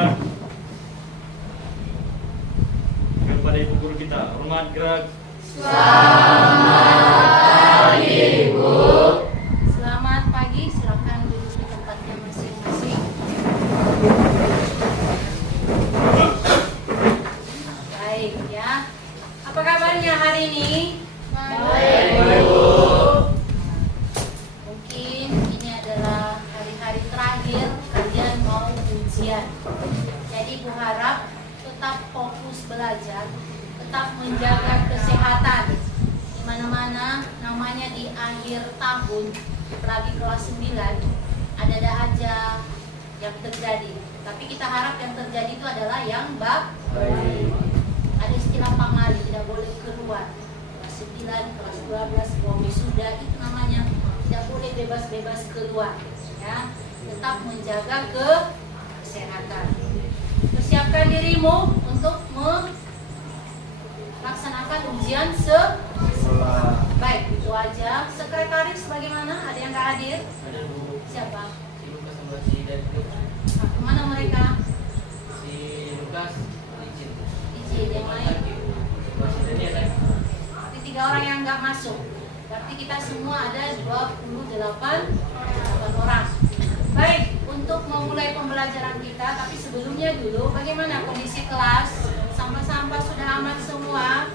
gerak. Kepada ibu guru kita, hormat gerak. Selamat pagi, Bu. Selamat pagi, silakan duduk di tempatnya masing-masing. Baik ya. Apa kabarnya hari ini? Baik, Bu. Mungkin ini adalah hari-hari terakhir kalian mau ujian. Jadi Bu harap tetap fokus belajar, tetap menjaga kesehatan. Di mana-mana namanya di akhir tahun, apalagi kelas 9, ada aja yang terjadi. Tapi kita harap yang terjadi itu adalah yang baik. Ada istilah pamali, tidak boleh keluar. Kelas 9, kelas 12, wisuda itu namanya tidak boleh bebas-bebas keluar. Ya, tetap menjaga kesehatan. Persiapkan dirimu untuk melaksanakan ujian baik, itu aja. Sekretaris bagaimana? Ada yang nggak hadir? Ada Bu. Siapa? Si Lukas sama si David. Nah, kemana mereka? Si Lukas izin. Izin, yang lain? Masih ada dia lagi. Berarti 3 orang yang nggak masuk. Berarti kita semua ada 28 orang. Baik, untuk memulai pembelajaran kita, tapi sebelumnya dulu, bagaimana kondisi kelas? Sampah-sampah sudah aman semua?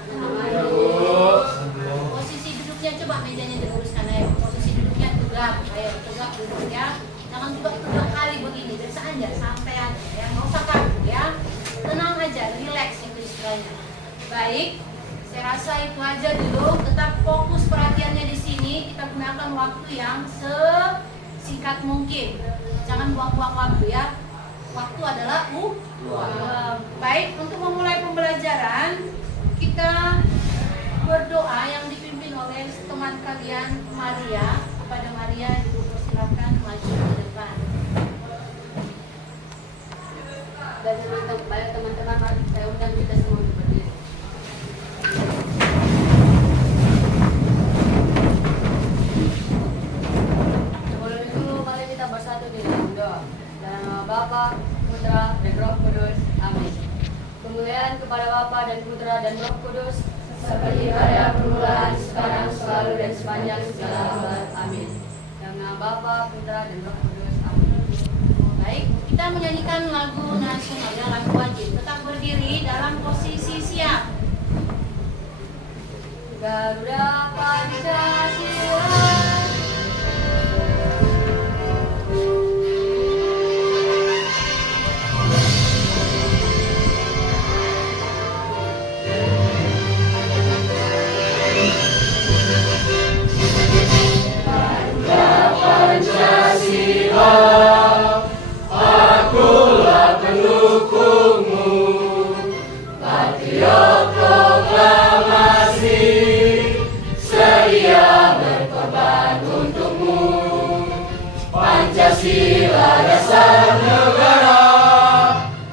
Posisi duduknya, coba mejanya diluruskan ya. Posisi duduknya tegak, ayo tegak duduk ya. Jangan juga tegak kali begini, biasa aja, santai aja ya, nggak usah kaku ya. Tenang aja, relax itu istilahnya. Baik, saya rasa itu aja dulu. Tetap fokus perhatiannya di sini. Kita gunakan waktu yang singkat mungkin. Jangan buang-buang waktu ya. Waktu adalah uang. Baik, untuk memulai pembelajaran, kita berdoa yang dipimpin oleh teman kalian Maria. Kepada Maria, Ibu persilakan maju ke depan. Dan kepada teman-teman, mari saya undang kita semua untuk berdiri. Sebelum itu, mari kita bersatu di dalam doa. Dalam nama Bapa, Putra, dan Roh Kudus. Amin. Kemuliaan kepada Bapa dan Putra dan Roh Kudus, seperti pada permulaan, sekarang, selalu, dan sepanjang segala abad. Amin. Dalam nama Bapa, Putra, dan Roh Kudus. Amin. Baik, kita menyanyikan lagu nasional ya, lagu wajib. Tetap berdiri dalam posisi siap. Garuda Pancasila. Akulah pendukungmu, patriot proklamasi, sedia berkorban untukmu. Pancasila dasar negara,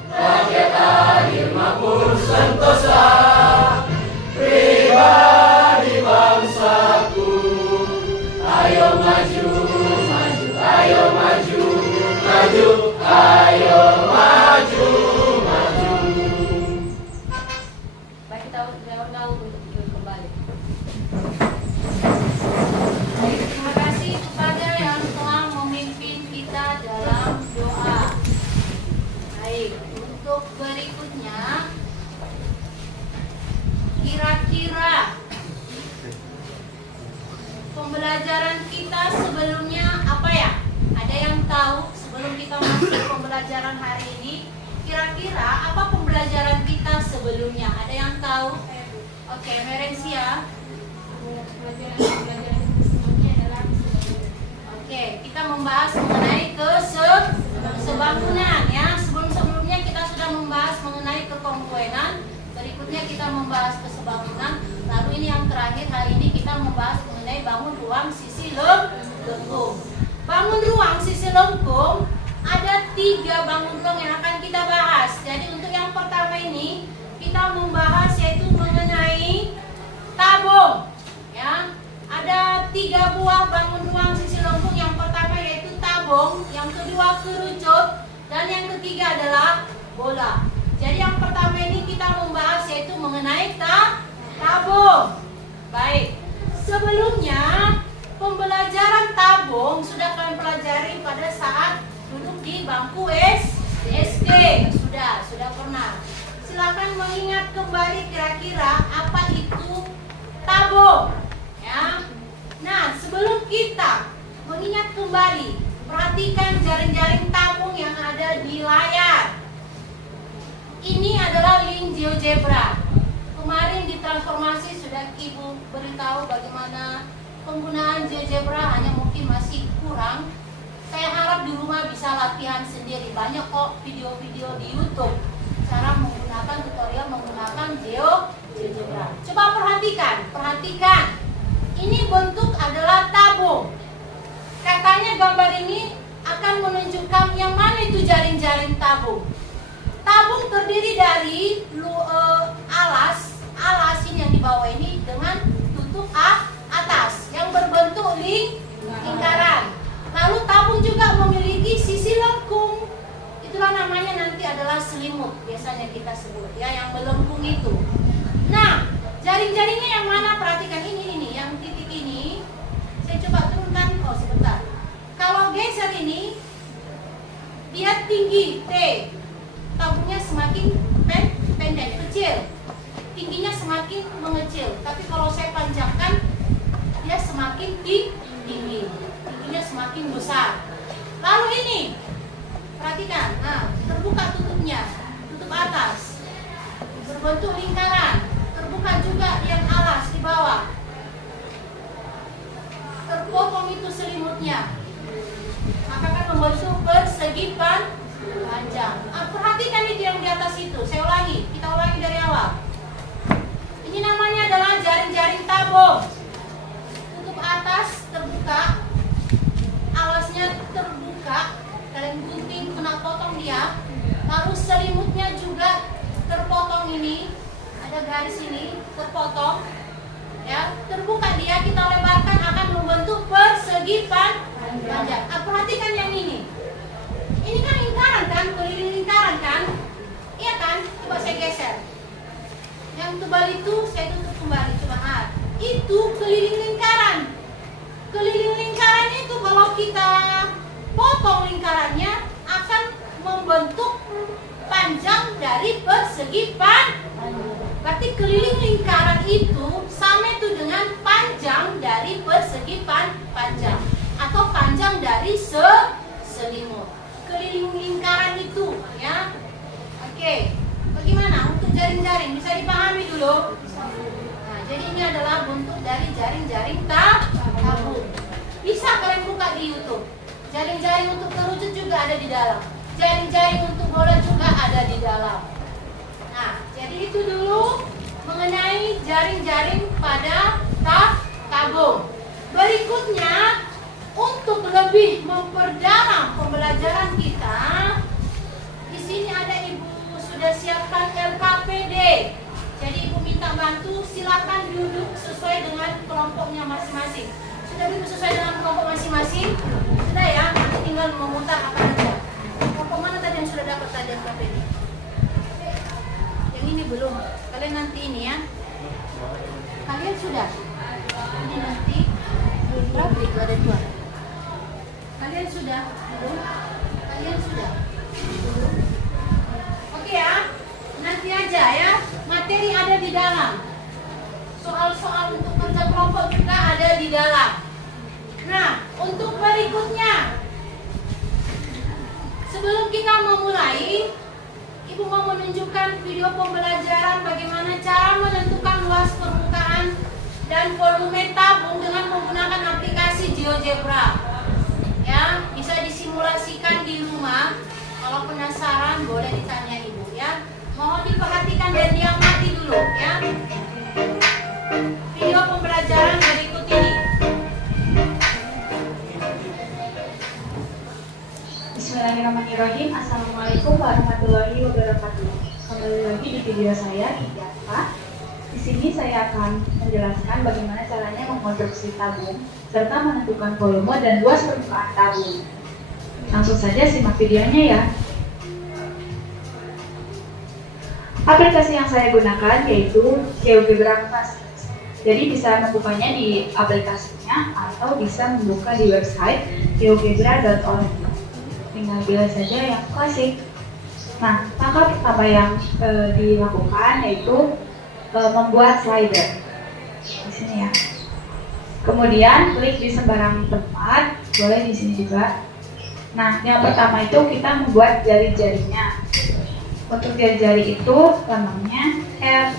rakyat adil makmur sentosa, pribadi bangsaku. Ayo maju, maju, ayo maju, maju, ayo maju, maju. Baik, kita undang untuk duduk kembali. Baik, terima kasih kepada yang telah memimpin kita dalam doa. Baik, untuk berikutnya, kira-kira pembelajaran kita sebelumnya apa ya? Ada yang tahu sebelum kita masuk pembelajaran hari ini? Kira-kira apa pembelajaran kita sebelumnya? Ada yang tahu? Oke, Merensia. Pembelajaran sebelumnya adalah oke, kita membahas mengenai kesebangunan ya. Sebelum-sebelumnya kita sudah membahas mengenai kekongruenan. Berikutnya kita membahas kesebangunan. Lalu ini yang terakhir hari ini kita membahas mengenai bangun ruang sisi lengkung. Bangun ruang sisi lengkung, ada 3 bangun ruang yang akan kita bahas. Jadi untuk yang pertama ini kita membahas yaitu mengenai tabung. Ya, ada 3 buah bangun ruang sisi lengkung. Yang pertama yaitu tabung, yang kedua kerucut, dan yang ketiga adalah bola. Jadi yang pertama ini kita membahas yaitu mengenai tabung. Baik, sebelumnya pembelajaran tabung sudah kalian pelajari pada saat duduk di bangku SD. Sudah pernah. Silakan mengingat kembali kira-kira apa itu tabung, ya. Nah, sebelum kita mengingat kembali, perhatikan jaring-jaring tabung yang ada di layar. Ini adalah link GeoGebra. Kemarin di transformasi sudah Ibu beritahu bagaimana penggunaan GeoGebra, hanya mungkin masih kurang. Saya harap di rumah bisa latihan sendiri. Banyak kok video-video di YouTube cara menggunakan tutorial menggunakan GeoGebra. Coba perhatikan. Ini bentuk adalah tabung. Katanya gambar ini akan menunjukkan yang mana itu jaring-jaring tabung. Tabung terdiri dari alas ini yang di bawah ini dengan tutup atas yang berbentuk lingkaran. Lalu tabung juga memiliki sisi lengkung. Itulah namanya nanti adalah selimut, biasanya kita sebut ya, yang melengkung itu. Nah, jaring-jaringnya yang mana? Perhatikan ini yang titik ini. Saya coba turunkan. Oh, sebentar. Kalau geser ini, dia tinggi T. Tabungnya semakin pendek, kecil. Tingginya semakin mengecil. Tapi kalau saya panjangkan, dia semakin tinggi. Tingginya semakin besar. Lalu ini, perhatikan. Nah, terbuka tutupnya, tutup atas, berbentuk lingkaran. Terbuka juga yang alas di bawah. Terpotong itu selimutnya. Maka akan membentuk persegi panjang. Perhatikan itu yang di atas itu. Saya ulangi, kita ulangi dari awal. Ini namanya adalah jaring-jaring tabung. Tutup atas terbuka, alasnya terbuka. Kalian gunting, kena potong dia. Lalu selimutnya juga terpotong ini. Ada garis ini, terpotong. Ya, terbuka dia, kita lebarkan akan membentuk persegi panjang. Perhatikan yang ini. Ini kan lingkaran kan, keliling lingkaran kan? Iya kan? Coba saya geser. Yang tebal itu saya tutup kembali, coba. Itu keliling lingkaran. Keliling lingkaran itu kalau kita potong lingkarannya akan membentuk panjang dari persegi panjang. Berarti keliling lingkaran itu sama itu dengan panjang dari persegi panjang atau panjang dari selimut. Keliling lingkaran itu, ya. Oke. Bagaimana untuk jaring-jaring? Bisa dipahami dulu. Nah, jadi ini adalah bentuk dari jaring-jaring tabung. Bisa kalian buka di YouTube. Jaring-jaring untuk kerucut juga ada di dalam. Jaring-jaring untuk bola juga ada di dalam. Nah, jadi itu dulu mengenai jaring-jaring pada tabung. Berikutnya, untuk lebih memperdalam pembelajaran kita, di sini ada Ibu sudah siapkan LKPD. Jadi Ibu minta bantu, silakan duduk sesuai dengan kelompoknya masing-masing. Sudah duduk sesuai dengan kelompok masing-masing? Sudah ya, nanti tinggal memutar apa saja. Kelompok mana tadi yang sudah dapat tadi LKPD? Yang ini belum. Kalian nanti ini ya. Kalian sudah? Ini nanti berapa itu ada 2. Kalian sudah? Belum? Kalian sudah? Belum? Oke ya. Nanti aja ya. Materi ada di dalam. Soal-soal untuk kerja kelompok juga ada di dalam. Nah, untuk berikutnya, sebelum kita memulai, Ibu mau menunjukkan video pembelajaran bagaimana cara menentukan luas permukaan dan volume tabung dengan menggunakan aplikasi GeoGebra. Ya, bisa disimulasikan di rumah. Kalau penasaran boleh ditanya Ibu ya. Mohon diperhatikan dan diamati dulu ya. Video pembelajaran berikut ini. Bismillahirrahmanirrahim. Assalamualaikum warahmatullahi wabarakatuh. Kembali lagi di video saya di Java. Di sini saya akan menjelaskan bagaimana caranya mengonstruksi tabung serta menentukan volume dan luas permukaan tabung. Langsung saja simak videonya ya. Aplikasi yang saya gunakan yaitu GeoGebra Class. Jadi bisa membukanya di aplikasinya atau bisa membuka di website geogebra.org. Tinggal pilih saja yang klasik. Nah, langkah pertama yang dilakukan yaitu membuat slider. Di sini ya. Kemudian klik di sembarang tempat, boleh di sini juga. Nah, yang pertama itu kita membuat jari-jarinya. Untuk jari-jari itu lambangnya R.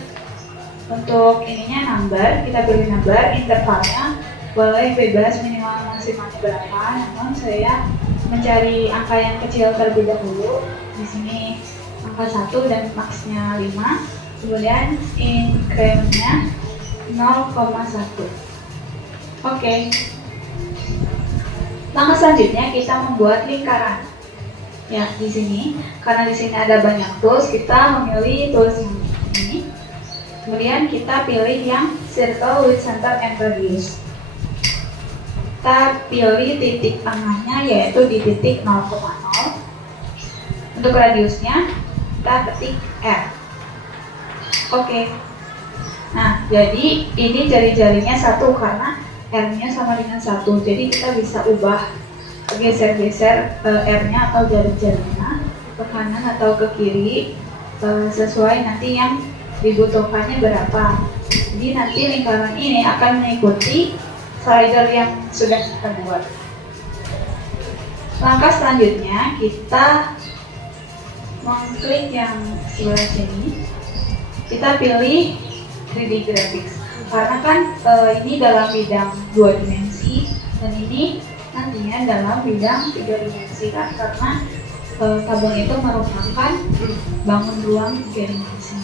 Untuk ininya number, kita pilih number, intervalnya boleh bebas, minimal maksimalnya berapa. Namun saya mencari angka yang kecil terlebih dahulu. Di sini angka 1 dan maksnya 5. Kemudian incrementnya 0,1. Oke. Langkah selanjutnya kita membuat lingkaran. Ya, di sini karena di sini ada banyak tools, kita memilih tools yang ini. Kemudian kita pilih yang circle with center and radius. Kita pilih titik tengahnya yaitu di titik 0,0. Untuk radiusnya kita ketik R. Oke. Nah, jadi ini jari-jarinya 1 karena R-nya sama dengan 1. Jadi kita bisa ubah geser-geser R-nya atau jari-jarinya ke kanan atau ke kiri sesuai nanti yang dibutuhkannya berapa. Jadi nanti lingkaran ini akan mengikuti slider yang sudah kita buat. Langkah selanjutnya kita mengklik yang sebelah sini. Kita pilih 3D Graphics karena kan ini dalam bidang 2 dimensi dan ini nantinya dalam bidang 3 dimensi kan, karena tabung itu merupakan bangun ruang 3 dimensi.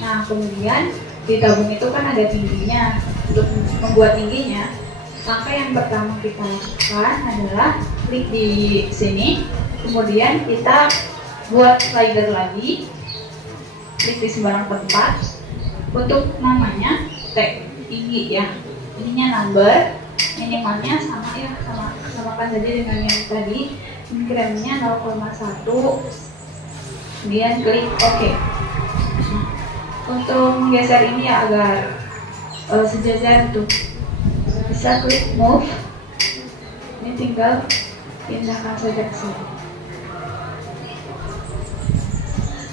Nah, kemudian di tabung itu kan ada tingginya. Untuk membuat tingginya, langkah yang pertama kita lakukan adalah klik di sini, kemudian kita buat slider lagi, klik di sembarang tempat. Untuk namanya tag tinggi ya, ininya number, minimalnya sama ya, samakan saja dengan yang tadi. Incrementnya 0,1. Kemudian klik OK. Untuk menggeser ini ya agar sejajar tuh, bisa klik move. Ini tinggal pindahkan saja ke sini.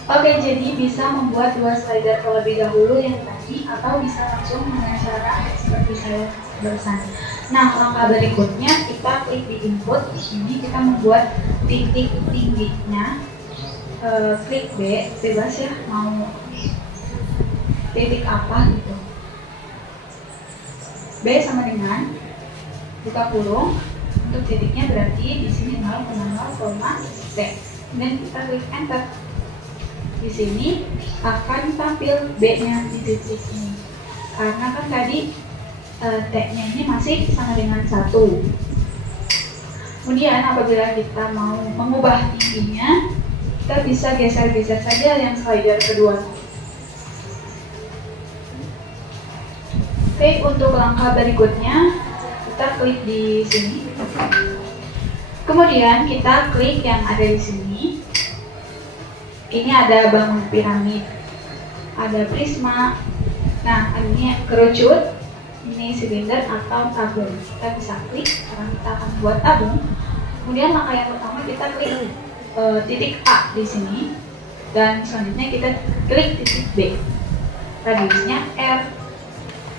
Oke, jadi bisa membuat 2 slider terlebih dahulu yang tadi, atau bisa langsung dengan cara seperti saya barusan. Nah, langkah berikutnya kita klik di input. Ini kita membuat titik tingginya. Klik B, bebas ya, mau titik apa gitu. B sama dengan buka kurung. Untuk titiknya berarti di sini 0,0, T. Dan kita klik enter. Di sini akan tampil B-nya di titik ini. Karena kan tadi T-nya ini masih sama dengan 1. Kemudian apabila kita mau mengubah tingginya, kita bisa geser-geser saja yang slider kedua. Oke, untuk langkah berikutnya kita klik di sini. Kemudian kita klik yang ada di sini. Ini ada bangun piramid, ada prisma. Nah, ini kerucut, ini silinder atau tabung. Kita bisa klik karena kita akan buat tabung. Kemudian langkah yang pertama kita klik titik A di sini, dan selanjutnya kita klik titik B. Radiusnya R.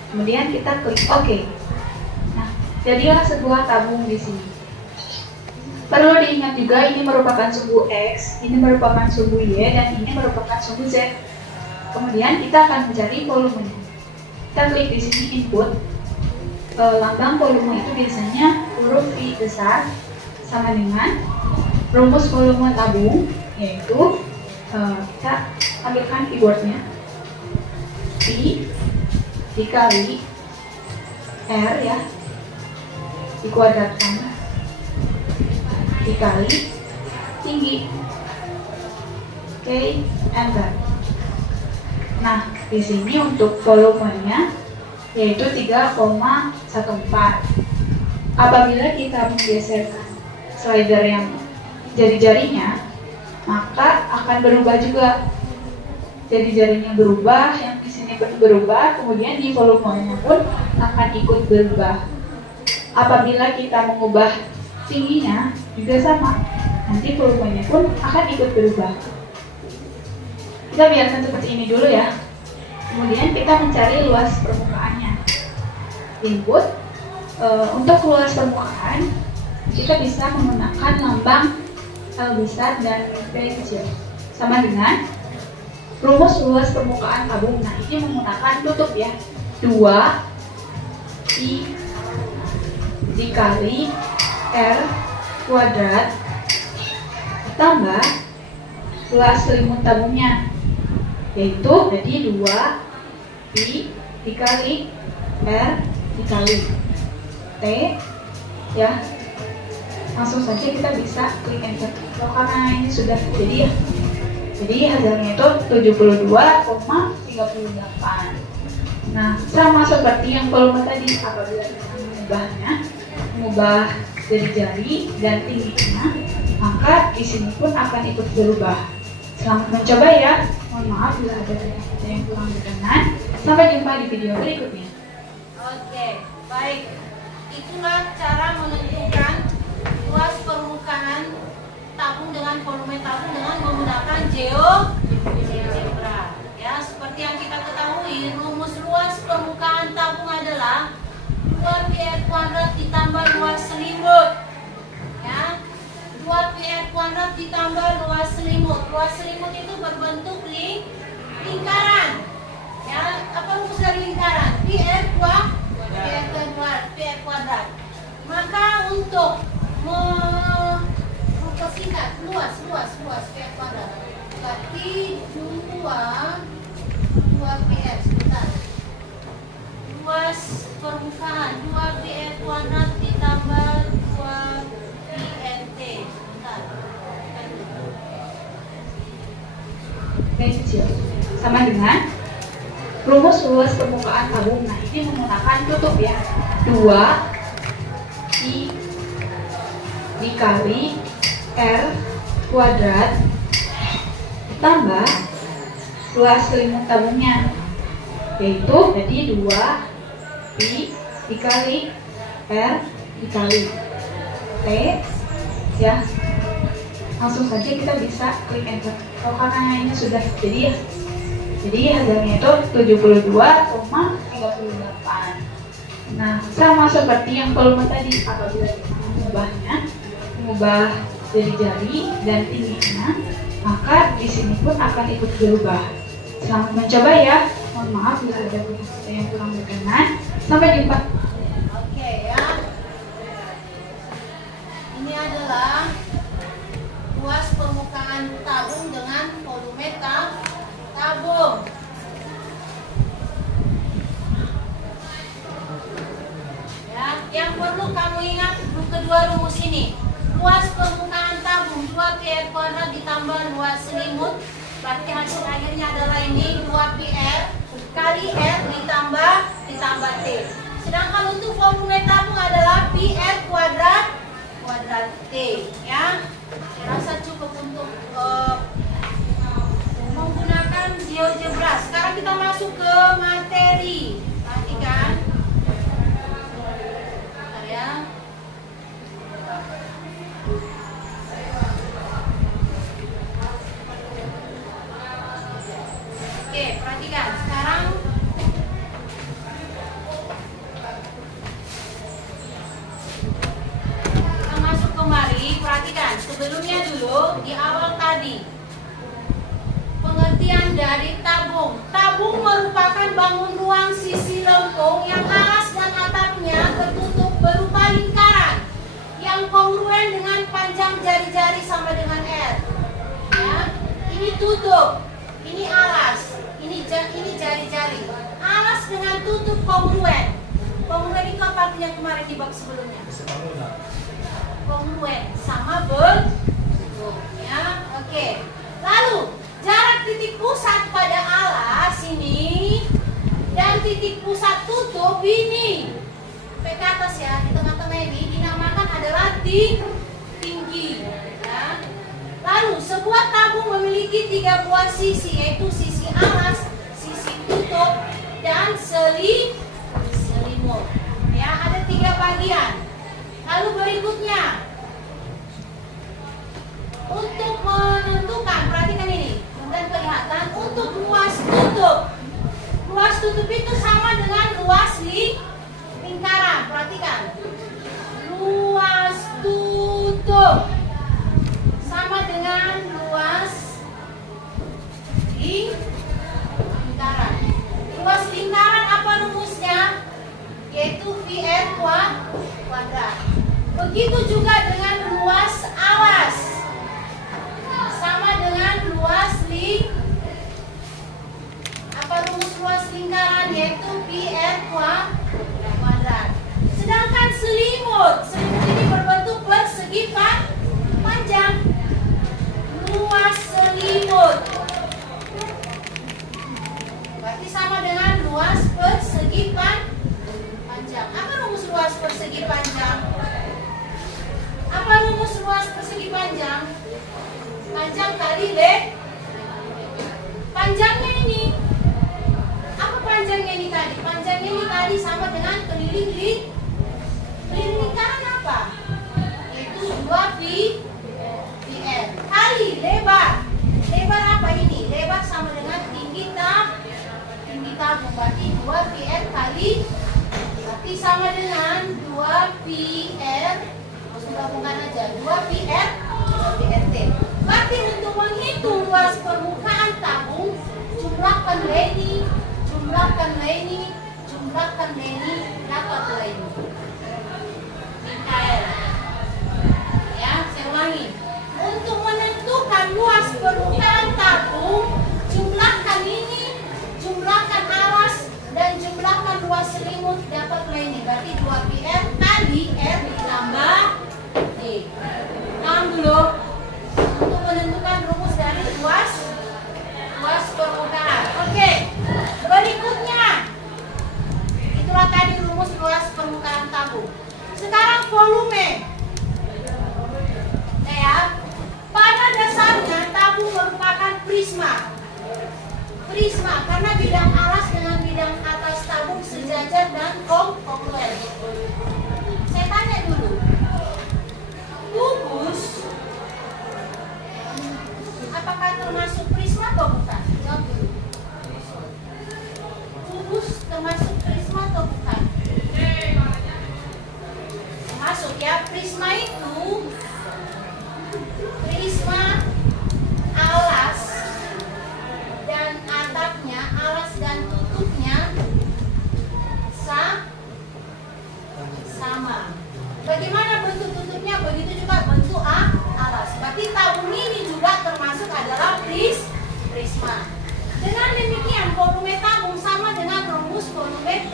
Kemudian kita klik OK. Nah, jadilah sebuah tabung di sini. Perlu diingat juga ini merupakan sumbu X, ini merupakan sumbu Y, dan ini merupakan sumbu Z. Kemudian kita akan mencari volumenya. Kita klik di sini input. Lambang volume itu biasanya huruf V besar sama dengan rumus volume tabung, yaitu kita ambilkan keyboardnya. V dikali R ya, dikuadratkan dikali tinggi. Oke, enter. Nah, di sini untuk volumenya yaitu 3,14. Apabila kita menggeserkan slider yang jari-jarinya, maka akan berubah juga. jari-jarinya berubah, yang di sini pun berubah, kemudian di volumenya pun akan ikut berubah. Apabila kita mengubah tingginya juga sama, nanti volumenya pun akan ikut berubah. Kita biarkan seperti ini dulu ya. Kemudian kita mencari luas permukaannya. Input untuk luas permukaan kita bisa menggunakan lambang L besar dan P kecil, sama dengan rumus luas permukaan tabung. Nah, ini menggunakan tutup ya, 2I dikali R kuadrat ditambah luas selimut tabungnya, yaitu jadi 2I dikali R dikali T ya. Langsung saja kita bisa klik enter. Karena ini sudah jadi ya. Jadi hasilnya itu 72,38. Nah, sama seperti yang volume tadi, apabila kita mengubah jari-jari dan tingginya, maka di sini pun akan ikut berubah. Selamat mencoba ya. Mohon maaf bila ada yang kurang berkenan. Sampai jumpa di video berikutnya. Oke, baik. Itulah cara menentukan luas permukaan tabung dengan volume tabung dengan menggunakan GeoGebra. Ya, seperti yang kita ketahui, rumus luas permukaan tabung adalah 2πr kuadrat ditambah luas selimut. Ya, 2πr kuadrat ditambah luas selimut. Luas selimut itu berbentuk lingkaran. Ya, apa rumus dari lingkaran? πr kuadrat. Maka untuk mempersingkat luas PR kuadrat, berarti 2πr sebentar. Luas permukaan 2πr kuadrat ditambah 2πrt sebentar. P kecil, sama dengan rumus luas permukaan tabung. Nah, ini menggunakan tutup ya, 2I dikali R kuadrat tambah luas selimut tabungnya, yaitu jadi 2I dikali R dikali T ya. Langsung saja kita bisa klik enter. Karena ini sudah jadi ya. Jadi hasilnya itu 72,38. Nah, sama seperti yang volume tadi, apabila kita mengubah jari-jari dan tingginya, maka di sini pun akan ikut berubah. Selamat mencoba ya. Mohon maaf bila ada yang kurang berkenan. Sampai jumpa. Oke ya. Ini adalah luas permukaan tabung dengan volume tabung. Ya, yang perlu kamu ingat kedua rumus ini. Luas permukaan tabung 2πr kuadrat ditambah luas selimut, berarti hasil akhirnya adalah ini 2πr kali R ditambah T. Sedangkan untuk volume tabung adalah PR kuadrat T ya. Saya rasa cukup untuk menggunakan GeoGebra. Sekarang kita masuk ke materi. Perhatikan. Bentar ya. Oke, perhatikan. Sekarang kita masuk kembali. Perhatikan. Sebelumnya dulu di awal tadi. Pengertian dari tabung. Tabung merupakan bangun ruang sisi lengkung yang alas dan atapnya tertutup berupa lingkaran yang kongruen dengan panjang jari-jari sama dengan R. Ya, ini tutup, ini alas, ini jari-jari. Alas dengan tutup kongruen. Kongruen itu apa artinya kemarin di bab sebelumnya? Kongruen sama bentuk. Ya, oke. Lalu jarak titik pusat pada alas ini dan titik pusat tutup ini sampai ke atas ya, di tengah-tengah ini dinamakan adalah tinggi ya. Lalu sebuah tabung memiliki 3 buah sisi, yaitu sisi alas, sisi tutup, dan selimut. Ya, ada 3 bagian. Lalu berikutnya, untuk menentukan, perhatikan ini, dan kelihatan untuk luas tutup. Luas tutup itu sama dengan luas lingkaran. Perhatikan, luas tutup sama dengan luas lingkaran. Luas lingkaran apa rumusnya? Yaitu VR kuadrat. Begitu juga dengan luas alas, sama dengan luas apa rumus luas lingkaran? Yaitu VR kuadrat. Sedangkan selimut ini berbentuk persegi panjang. Luas selimut berarti sama dengan luas persegi panjang. Apa rumus luas persegi panjang? Apa rumus luas persegi panjang? Panjang kali panjangnya ini. Apa panjangnya ini tadi? Panjangnya ini tadi sama dengan keliling lingkaran apa? Yaitu 2πr kali lebar. Lebar apa ini? Lebar sama dengan tinggi tabung. Berarti 2πr kali, berarti sama dengan 2πr. Gabungkan aja 2πr t. Berarti untuk menghitung luas permukaan tabung, jumlahkan ini, dapatlah ini. Mikael. Ya, saya ulangi. Untuk menentukan luas permukaan tabung, jumlahkan ini, jumlahkan alas, dan jumlahkan luas selimut, dapatlah ini. Berarti 2πr kali r ditambah d. Paham dulu? Untuk menentukan rumus dari luas permukaan. Oke. Berikutnya, itulah tadi rumus luas permukaan tabung. Sekarang volume. Ya, pada dasarnya tabung merupakan prisma. Prisma karena bidang alas dengan bidang atas tabung sejajar dan kongluen. Saya tanya dulu, kubus apakah termasuk prisma atau bukan? Jawab dulu. Kubus termasuk prisma atau bukan? Termasuk ya. Prisma itu alas dan atapnya, alas dan tutupnya sama. Bagaimana bentuk tutupnya? Begitu juga bentuk alas. Berarti tabung ini juga termasuk adalah prisma. Dengan demikian volume tabung sama dengan rumus volume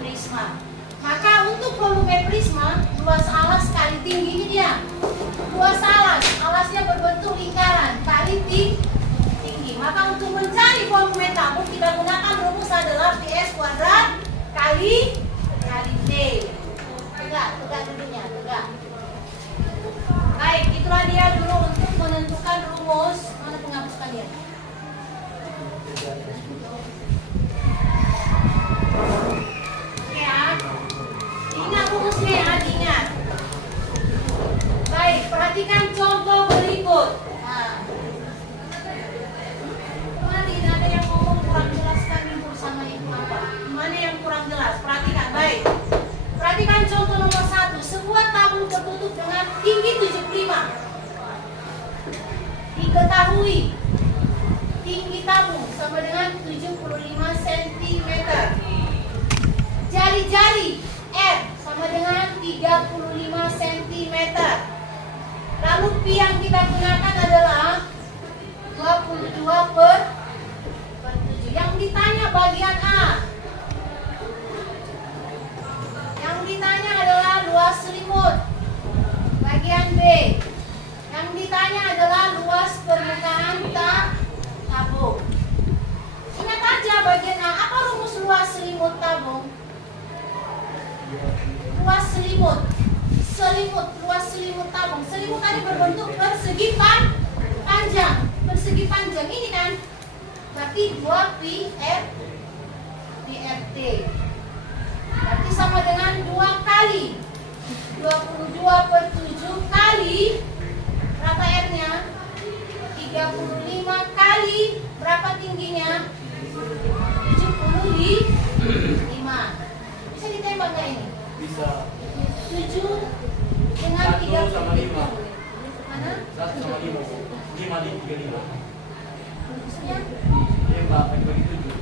prisma. Maka untuk volume prisma, luas alas kali tingginya dia. Luas alasnya berbentuk lingkaran kali tinggi. Maka untuk mencari volume tabung kita gunakan rumus adalah PS kuadrat kali D. Tegak dulunya, tegak. Baik, itulah dia dulu untuk menentukan rumus. Mana penghapus kalian? Ya, ingat rumusnya ya, ingat. Baik, perhatikan contoh berikut. Nah, mari ada yang ngomong kurang jelas kan ibu sama ibu apa? Mana yang kurang jelas? Perhatikan, baik. Perhatikan contoh nomor 1. Sebuah tabung tertutup dengan tinggi 75. Diketahui tinggi tabung sama dengan 75 cm. Jari-jari R sama dengan 35 cm. Lalu pi yang kita gunakan adalah 22/7. Yang ditanya bagian A. Yang ditanya adalah luas selimut. Bagian B. Yang ditanya adalah luas permukaan tabung. Ingat aja bagian A. Apa rumus luas selimut tabung? Luas selimut. Luas selimut tabung. Selimut tadi berbentuk persegi Berarti 2 PRT. Berarti sama dengan 2 kali 22 per 7 kali berapa R-nya? 35 kali berapa tingginya? 75. Bisa ditembak nggak ini? Bisa. 7 dengan 1 sama 5. Mana? 1 sama 5. 5 di 35. Maksudnya? Iya Mbak, bagi 7.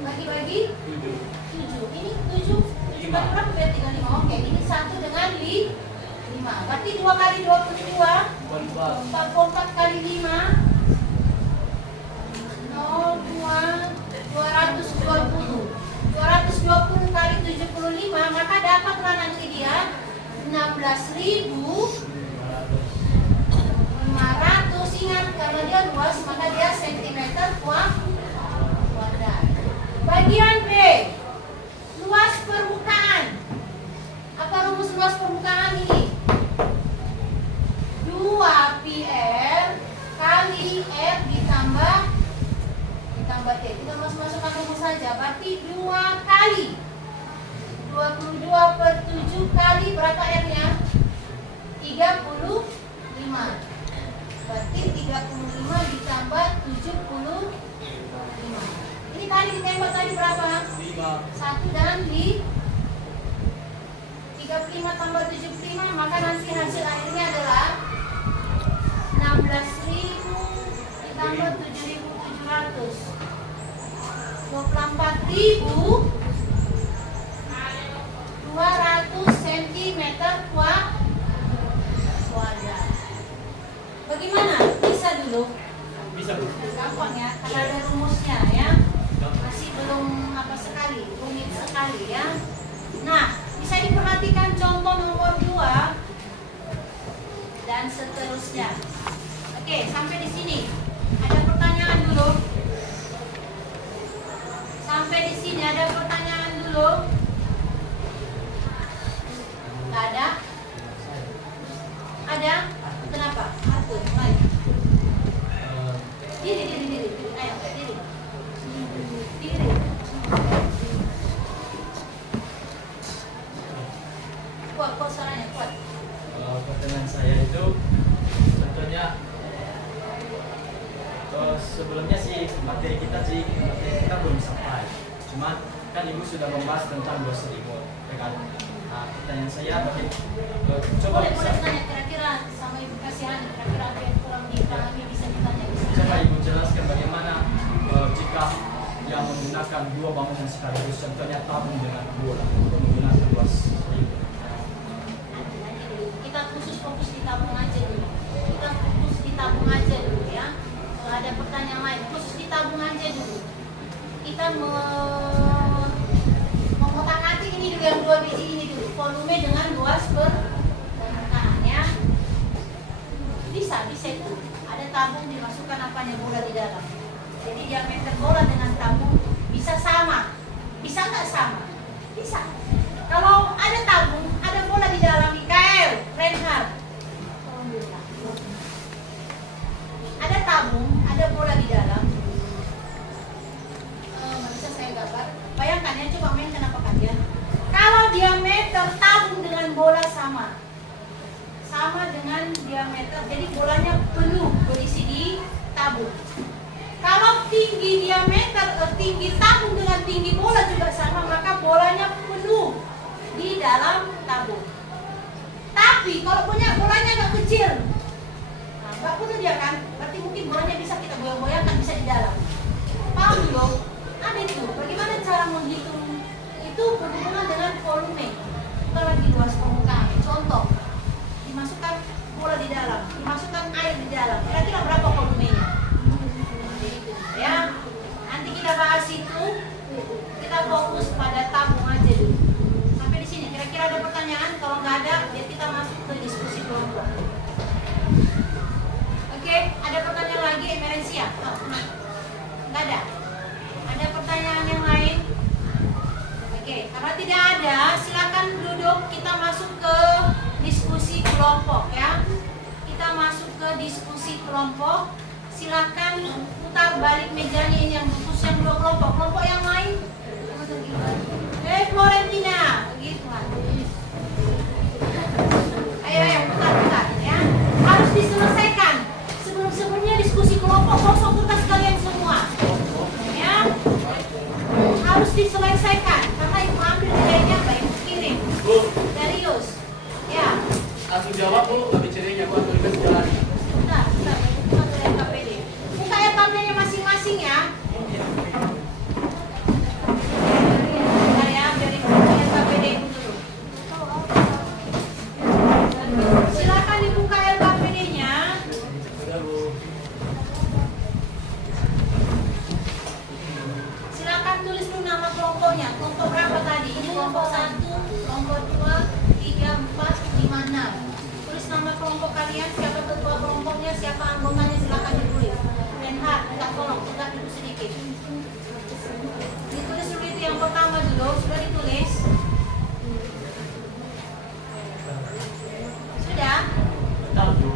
Bagi-bagi 7. 7. Ini 7 Lima. berapa ya? 35. Oke, ini 1 dengan 5. Berarti 2 kali 22 44 kali 5 220 kali 75, maka dapatlah nanti dia 16.500. Ingat, karena dia luas maka dia sentimeter kuadrat. Bagian B, luas permukaan. Apa rumus luas permukaan ini? 2 PR kali R ditambah T. Kita masukkan rumus saja. Berarti 2 kali 22 per 7 kali berapa R-nya? 35. Berarti 35 ditambah 75. Ini tadi ditembak tadi berapa? 1 dan 35 tambah 75, maka nanti hasil akhirnya adalah 16.000 ditambah 7.700. 24.200 cm kuadrat. Bagaimana? Bisa dulu? Bisa Bu. Gampang ya, karena ada rumusnya ya. Masih belum sekali, rumit sekali ya. Nah, bisa diperhatikan contoh nomor 2 dan seterusnya. Oke, sampai di sini. Ada pertanyaan dulu? Sampai di sini ada pertanyaan dulu? Nggak ada? Ada? Kenapa? Atur, baik. Diri. Ayo, diri. Kuat suaranya, kuat. Pertanyaan saya itu contohnya sebelumnya sih materi kita belum sampai. Cuma kan Ibu sudah membahas tentang dua selimut, ya kan? Nah, pertanyaan saya coba Boleh bisa tanya kira-kira sama Ibu kasihan, kira-kira apa yang kurang dipahami bisa ditanya di sini. coba Ibu jelaskan bagaimana jika yang menggunakan dua bangunan sekaligus, contohnya tabung dengan bola menggunakan dua selimut. Kita khusus fokus di tabung aja dulu. Ya. Kalau ada pertanyaan lain, khusus di tabung aja dulu. Kita mengotak-atik ini dulu yang 2 biji ini dulu. Volume dengan luas permukaan ya. Bisa itu. Ada tabung dimasukkan apanya bola di dalam. Jadi diameter bola dengan tabung bisa sama. Bisa nggak sama? Bisa. Kalau ada tabung, ada bola di dalam, Mikael, Reinhard. Ada tabung, ada bola di dalam. Bisa saya gambar. Bayangkan ya, coba mainkan apa kalian. Kalau diameter tabung dengan bola sama dengan diameter, jadi bolanya penuh berisi di tabung. Kalau tinggi tabung dengan tinggi bola juga sama, maka bolanya penuh di dalam tabung. Tapi kalau punya bolanya agak kecil, nggak penuh dia kan, berarti mungkin bolanya bisa kita goyang-goyangkan, bisa di dalam. Paham belum? Ada itu. Bagaimana cara menghitung itu berhubungan dengan volume, bukan lagi luas permukaan. Contoh, dimasukkan bola di dalam, dimasukkan air di dalam. Kira-kira berapa volumenya? Ya, nanti kita bahas itu. Kita fokus pada tabung aja dulu. Sampai di sini. Kira-kira ada pertanyaan? Kalau nggak ada, biar kita masuk ke diskusi kelompok. Oke, ada pertanyaan lagi, Emerensia? Nggak ada. Ada pertanyaan yang lain? Oke, karena tidak ada, silakan duduk. Kita masuk ke diskusi kelompok ya. Kita masuk ke diskusi kelompok. Silakan putar balik mejanya ini yang bungkus yang 2 kelompok. Kelompok yang lain. Florentina, begitu Hanis. Ayo, bentar ya. Harus diselesaikan. Sebelumnya diskusi kelompok kosong kertas kalian semua. Ya. Harus diselesaikan karena ibu ambil nilainya baik kirim. Serius. Ya. Langsung jawab Bu, tapi cerainya Bu ambil ke jalan. Bentar, buka ke LKPD. Buka LKPD masing-masing ya. Bentar ya, dari LKPD itu dulu. Silakan dibuka LKPD-nya. Silakan tulis dulu nama kelompoknya. Kelompok berapa tadi? Ini kelompok 1, kelompok 2, 3, 4, 5, 6. Tulis nama kelompok kalian, siapa ketua kelompoknya, siapa anggotanya, silakan ditulis. Renhard, minta tolong, tegak dulu sedikit. Ditulis dulu itu yang pertama dulu, sudah ditulis? Sudah? Bentar Bu.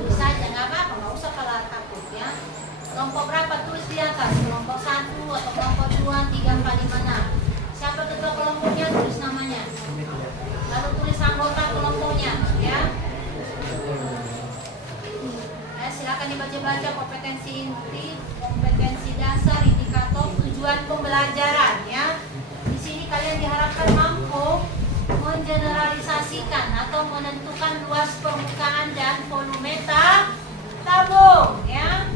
Tulis saja, nggak apa-apa, nggak usah kalah takut ya. Kelompok berapa? Tulis di atas. Kelompok 1 atau kelompok 2, 3, 4, 5, 6. Siapa ketua kelompoknya? Tulis namanya. Lalu tulis anggota kelompoknya, ya. Silakan dibaca-baca kompetensi inti, kompetensi dasar, indikator, tujuan pembelajaran, ya. Di sini kalian diharapkan mampu mengeneralisasikan atau menentukan luas permukaan dan volume tabung, ya.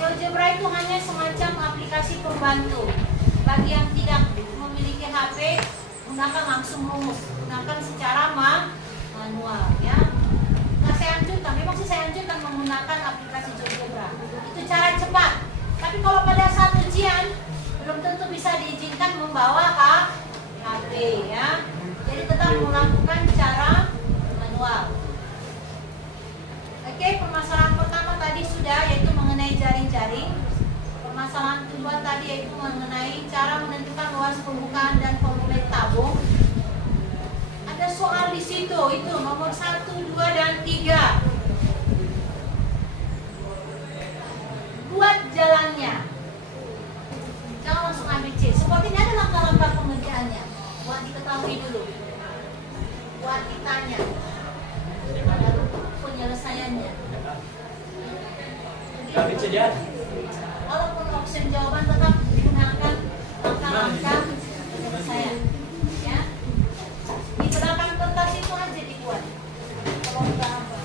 GeoGebra itu hanya semacam aplikasi pembantu. Bagi yang tidak memiliki HP, gunakan langsung rumus, gunakan secara manual, ya. Nah, saya anjurkan, memang sih saya anjurkan menggunakan aplikasi GeoGebra. Itu cara cepat. Tapi kalau pada saat ujian, belum tentu bisa diizinkan membawa HP, ya. Jadi tetap melakukan cara manual. Oke, permasalahan pertama tadi sudah, yaitu mengenai jaring-jaring. Permasalahan kedua tadi yaitu mengenai cara menentukan luas permukaan dan volume tabung. Ada soal di situ, itu nomor 1, 2, dan 3. Buat jalannya. Jangan langsung ambil C. Sepertinya ada langkah-langkah pengerjaannya. Buat diketahui dulu. Buat ditanya. Lalu penyelesaiannya. Tapi jadi Walaupun opsi jawaban tetap digunakan langkah-langkah penyelesaian. Ya. Di belakang kertas itu aja dibuat. Kalau enggak apa.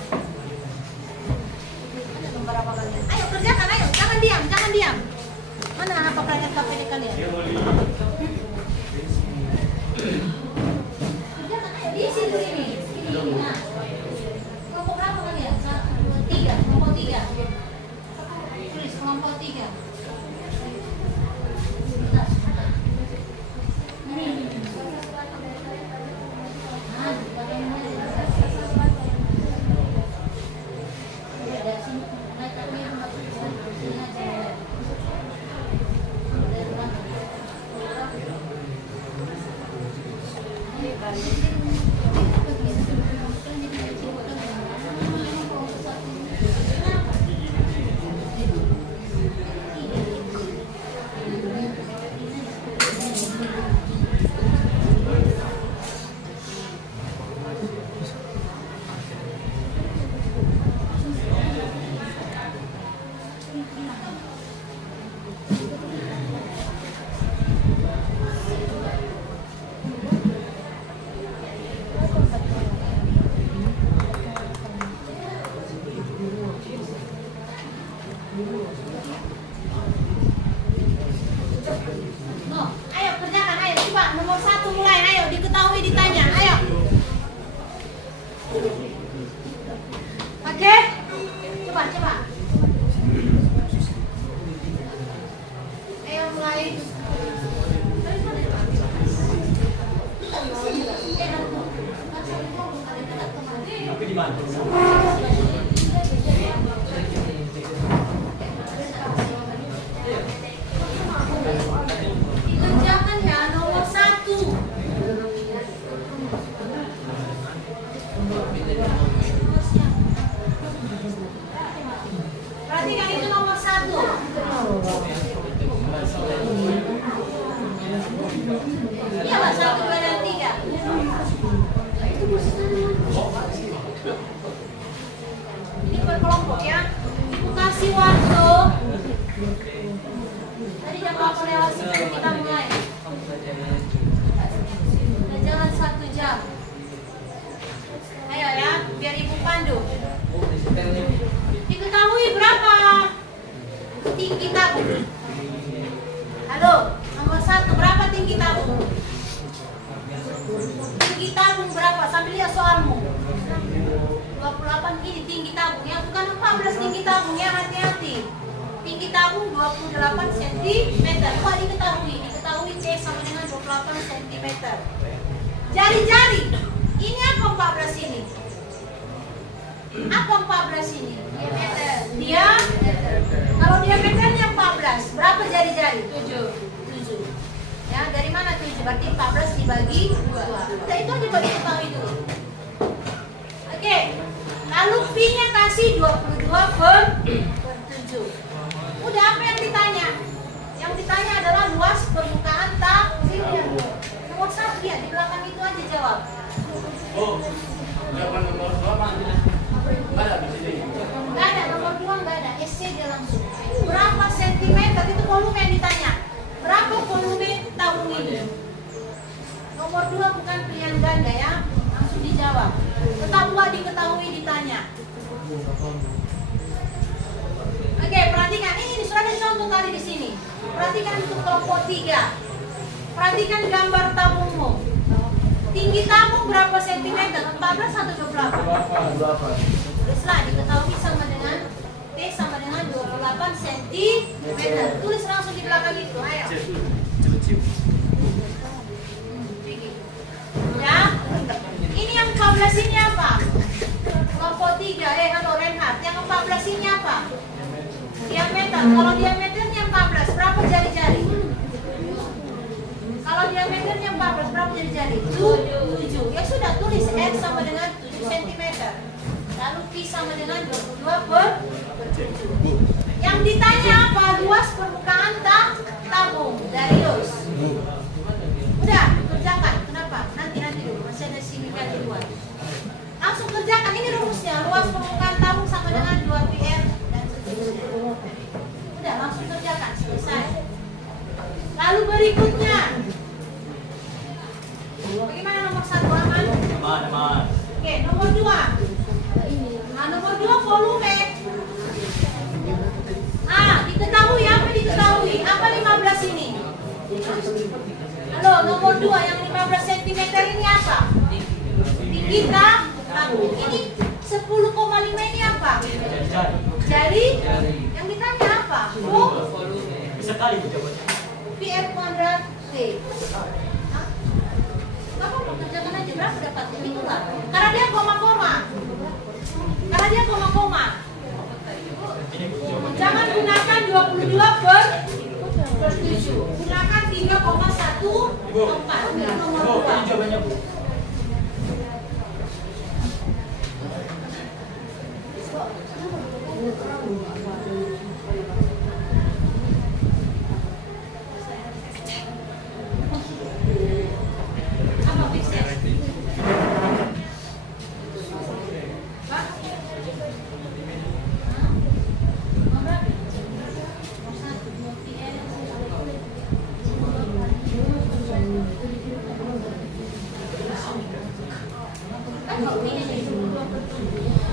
Ada gambar apa kalian? Ayo kerjakan, ayo. Jangan diam, jangan diam. Mana apa kalian KPD kalian? Kerjakan, ayo. Diisi dulu ini. Ini. Nah. Kelompok berapa kalian? 1, 2, 3. Kelompok 3. Tulis kelompok 3. No, ayo kerjakan, ayo coba nomor 1 mulai, ayo diketahui ditanya, ayo. Oke, coba. Ayo mulai. tapi di mana? Tadi jam berapa lewat sebelum kita mulai? Udah jalan 1 jam. Ayo ya, biar ibu pandu. Diketahui berapa tinggi tabung? Halo, nomor 1 berapa tinggi tabung? Tinggi tabung berapa? Sambil lihat soalmu. 28 ini tinggi tabung ya, bukan 14 tinggi tabung ya, hati-hati. Tinggi tabung 28 cm. Wah, diketahui T sama dengan 28 cm. Jari-jari. Ini apa 14 ini? Apa 14 ini? Diameter. Dia? Kalau diameternya 14, berapa jari-jari? 7. Ya, dari mana 7? Berarti 14 dibagi 2. Udah, itu aja bagi ketahui dulu. Oke. Lalu Pi-nya kasih 22/7. Udah, apa yang ditanya? Yang ditanya adalah luas permukaan tabung. Nomor 1 ya, di belakang itu aja jawab. Oh, jawaban nomor 2 mana? Ada di sini. Enggak ada, nomor 2 enggak ada. SC dia langsung. Berapa sentimeter itu volume yang ditanya? Berapa volume tabung ini? Nomor 2 bukan pilihan ganda ya. Langsung dijawab. Ketahuan diketahui ditanya. Oke, perhatikan ini sudah ada contoh tadi di sini. Perhatikan untuk kelompok 3. Perhatikan gambar tabungmu. Tinggi tabung berapa sentimeter? 14 atau 28? Tulislah, diketahui sama dengan T sama dengan 28 cm. Tulis langsung di belakang itu, ayo. Ya. Ini yang 14 ini apa? Kelompok 3, halo Renhard. Yang 14 ini apa? Diameter. Kalau diameternya 14, berapa jari-jari? Kalau diameternya 14, berapa jari-jari? 7. Ya sudah, tulis R sama dengan 7 cm. Lalu Pi sama dengan 22/7. Yang ditanya apa? Luas permukaan tabung. Darius. Udah, kerjakan. Kenapa? Nanti dulu. Masih ada simika di luar. Langsung kerjakan. Ini rumusnya. Luas permukaan tabung sama dengan 2πr dan seterusnya. Udah, langsung kerjakan. Selesai. Lalu berikutnya. Bagaimana nomor 1 aman? Aman. Oke, nomor 2. Nah, nomor 2 volume. Diketahui apa diketahui? Apa 15 ini? Halo, nomor 2 yang 15 cm ini apa? Tinggi tabung. Ini 10,5 ini apa? Jari. Yang ditanya apa? Bisa kali jawabannya. PR kuadrat T. Gak apa-apa, kerjakan aja. Berapa dapat? Itulah. Karena dia koma-koma. Jangan gunakan 22/7. Gunakan 3,14. Ini nomor 2. Jawabannya, Bu. Apa Pisces? Pak? Nomor berapa? Nomor 1, 2 PR. Kan kalau ini jadi 22/7.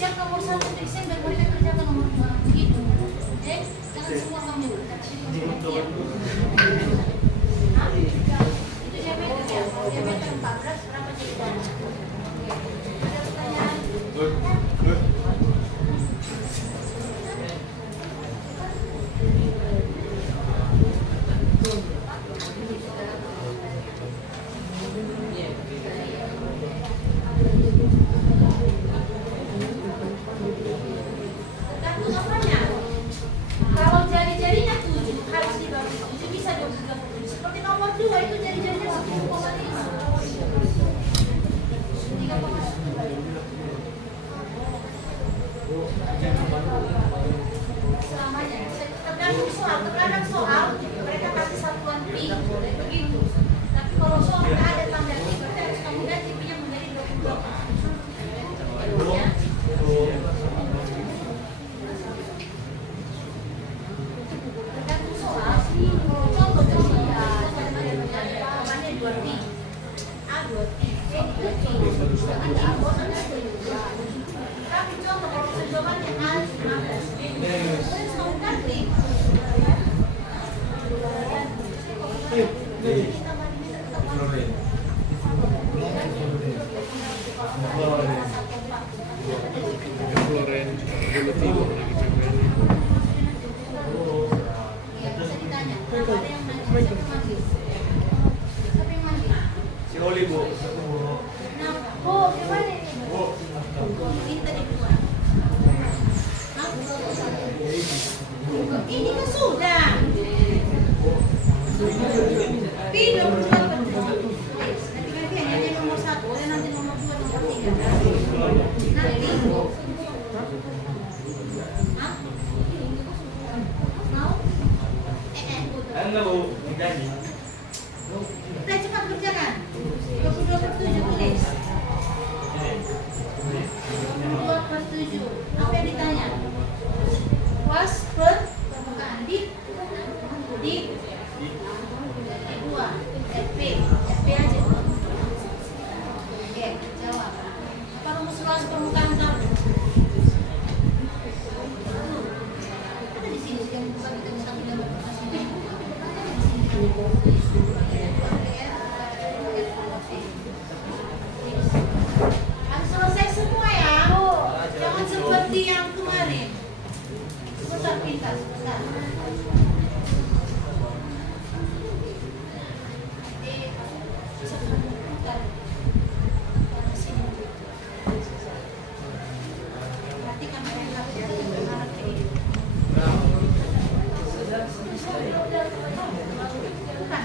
Siap nomor 1 periksa dan boleh kerjakan nomor 2 begitu. Jangan semua kamu iya. Itu diameter ya. Diameter 14 berapa jari? Ada pertanyaan? atas permukaan kamu. Ada di sini yang bukan kita bisa tidak berkasih. Harus selesai semua ya. Jangan seperti yang kemarin. Sebentar pintar, sebentar. Nanti kamera yang harus diarah ke ini. Bukan.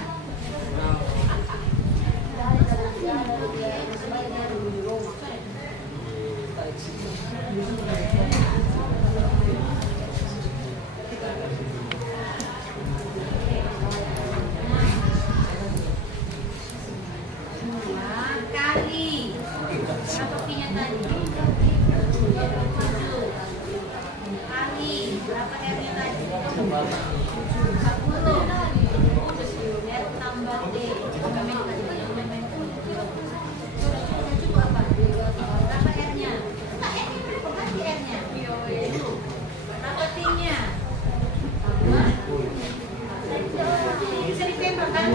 Nah, kali. Berapa pinya tadi? 7. Kali. Berapa R-nya tadi? 40. R tambah D. Cukup apa? Berapa R-nya? Tak, ganti R-nya. Berapa T-nya? Bisa ditembak kan?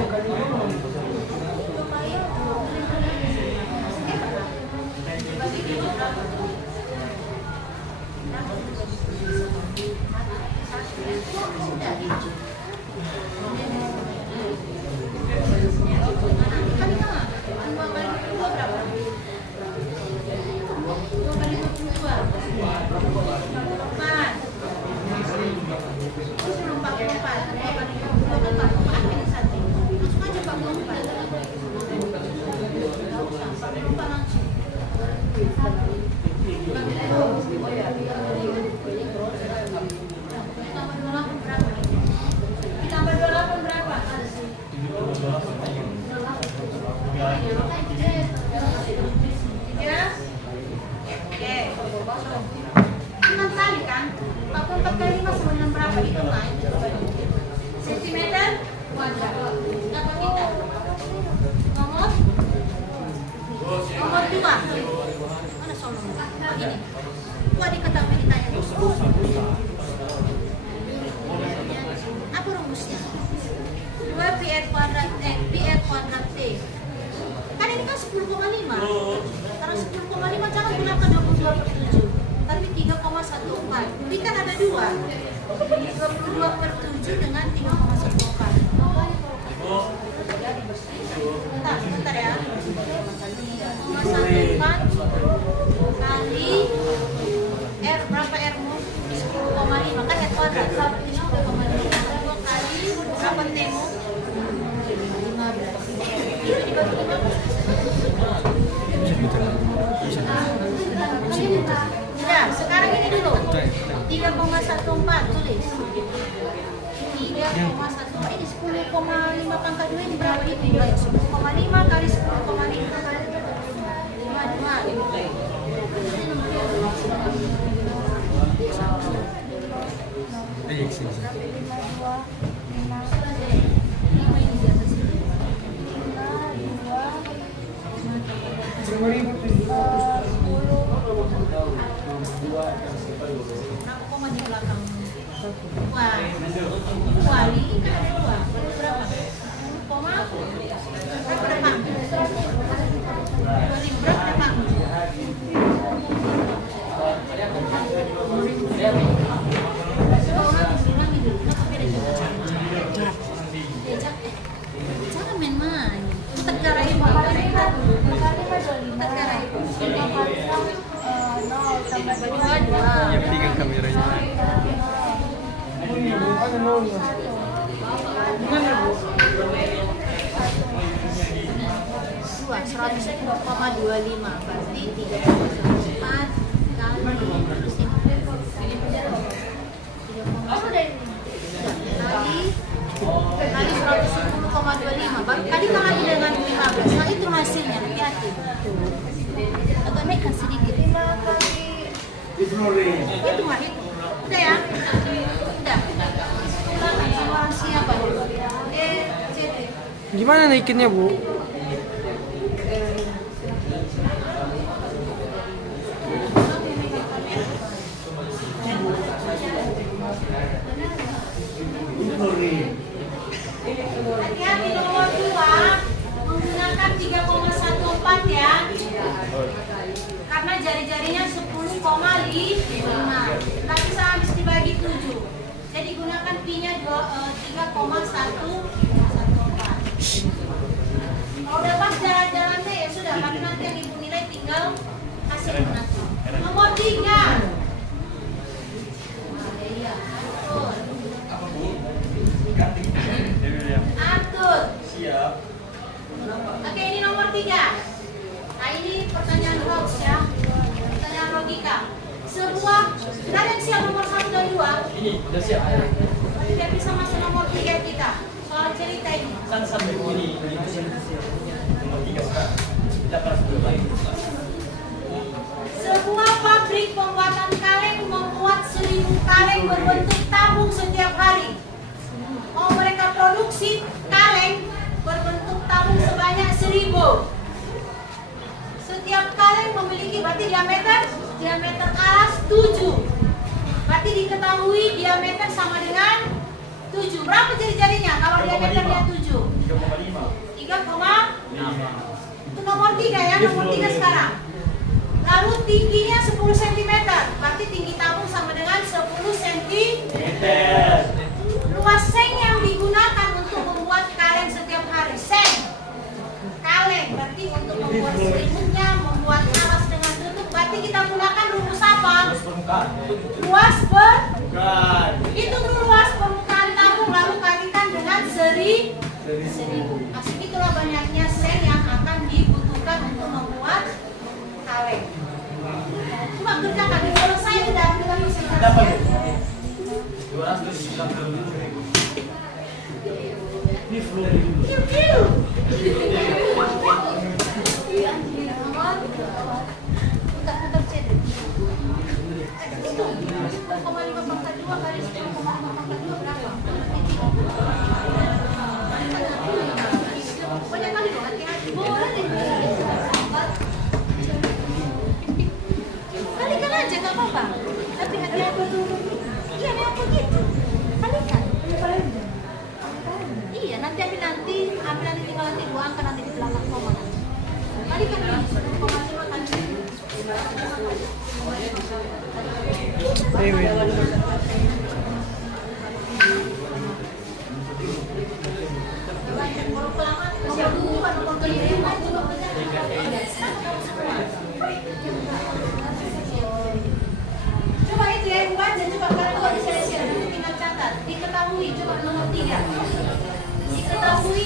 Ditambah 28 berapa? Ya? Oke. Kan kali kan? 44 kali 5 sama dengan berapa? Itu kan? Sentimeter kuadrat. Berapa kita? Nomor? Nomor 2. Mana soal nomor? Ini. Gua diketahui ditanya. Apa rumusnya? 2 PR kuadrat T. Kan ini kan 10,5. Karena 10,5 jangan gunakan 22/7. Tapi 3,14. Ini kan ada 2. 22/7 dengan 3,14. Bentar ya. 3,14 kali R, berapa R-mu? 10,5 kan R kuadrat. Ini 10,5 kali berapa T-mu? 15. Itu dibagi 15. Ya, sekarang ini dulu. 3,14 tulis. 3,14 ini 10,5 pangkat 2 ini berapa itu? 10,5 kali 10,5 kali Berapa koma di belakang? Kuali kan ada 2. Berapa? Koma? Berapa depan? 2.000 berapa depan? Jangan main-main. Putar garain. Ya pegang kameranya. Dua, 100,25 berarti 3,4 kali 110,25 baru tadi kan lagi dengan 15. Nah itu hasilnya, hati-hati. Agak naikkan sedikit. 5 kali itu mah itu. Udah ya? Udah. Sama siapa? CT. Gimana naikinnya, Bu? tingginya 3,114. Kalau udah pas jalan-jalannya ya sudah, tapi nanti yang ibu nilai tinggal hasil nanti. Nomor 3. Iya, atur. Siap. Oke, ini nomor 3. Nah, ini pertanyaan hoax ya. Pertanyaan logika. Sebuah, kalian siap nomor 1 dan 2? Ini udah siap. Tidak bisa masuk nomor 3 kita. Soal cerita ini. Kan sampai ini nomor 3 sekarang. Kita pas dulu lagi. Sebuah pabrik pembuatan kaleng membuat 1000 kaleng berbentuk tabung setiap hari. Mau mereka produksi kaleng berbentuk tabung sebanyak 1000. Setiap kaleng memiliki berarti diameter alas 7. Berarti diketahui diameter sama dengan 7. Berapa jari-jarinya kalau diameternya 7? 3,5. 3,5. Itu nomor 3 ya, nomor 3 sekarang. Lalu tingginya 10 cm. Berarti tinggi tabung sama dengan 10 cm. Luas seng yang digunakan untuk membuat kaleng setiap hari. Seng. Kaleng. Berarti untuk membuat selimutnya, membuat alas dengan tutup. Berarti kita gunakan rumus apa? Permukaan. Luas per. Bukan. Hitung dulu luas permukaan tabung lalu kalikan dengan 1000. Nah, segitulah banyaknya seng yang akan dibutuhkan untuk membuat kaleng. Coba kerjakan, selesai sudah kita Dapat. presentasi. 290. Ini flow. Kiu-kiu. Putar-putar CD. Itu 10,5 pangkat 2 kali 10,5 pangkat 2 berapa? Banyak kali loh, hati-hati. Boleh deh. Kalikan aja, gak apa-apa. Tapi hati-hati. Iya, memang begitu. Kalikan. Iya, nanti tinggal nanti 2 angka nanti di belakang koma. Kalikan ini 10,5 kali. Coba itu ya, ibu baca coba kalau kau diseleksi tinggal catat. Diketahui coba nomor 3. Diketahui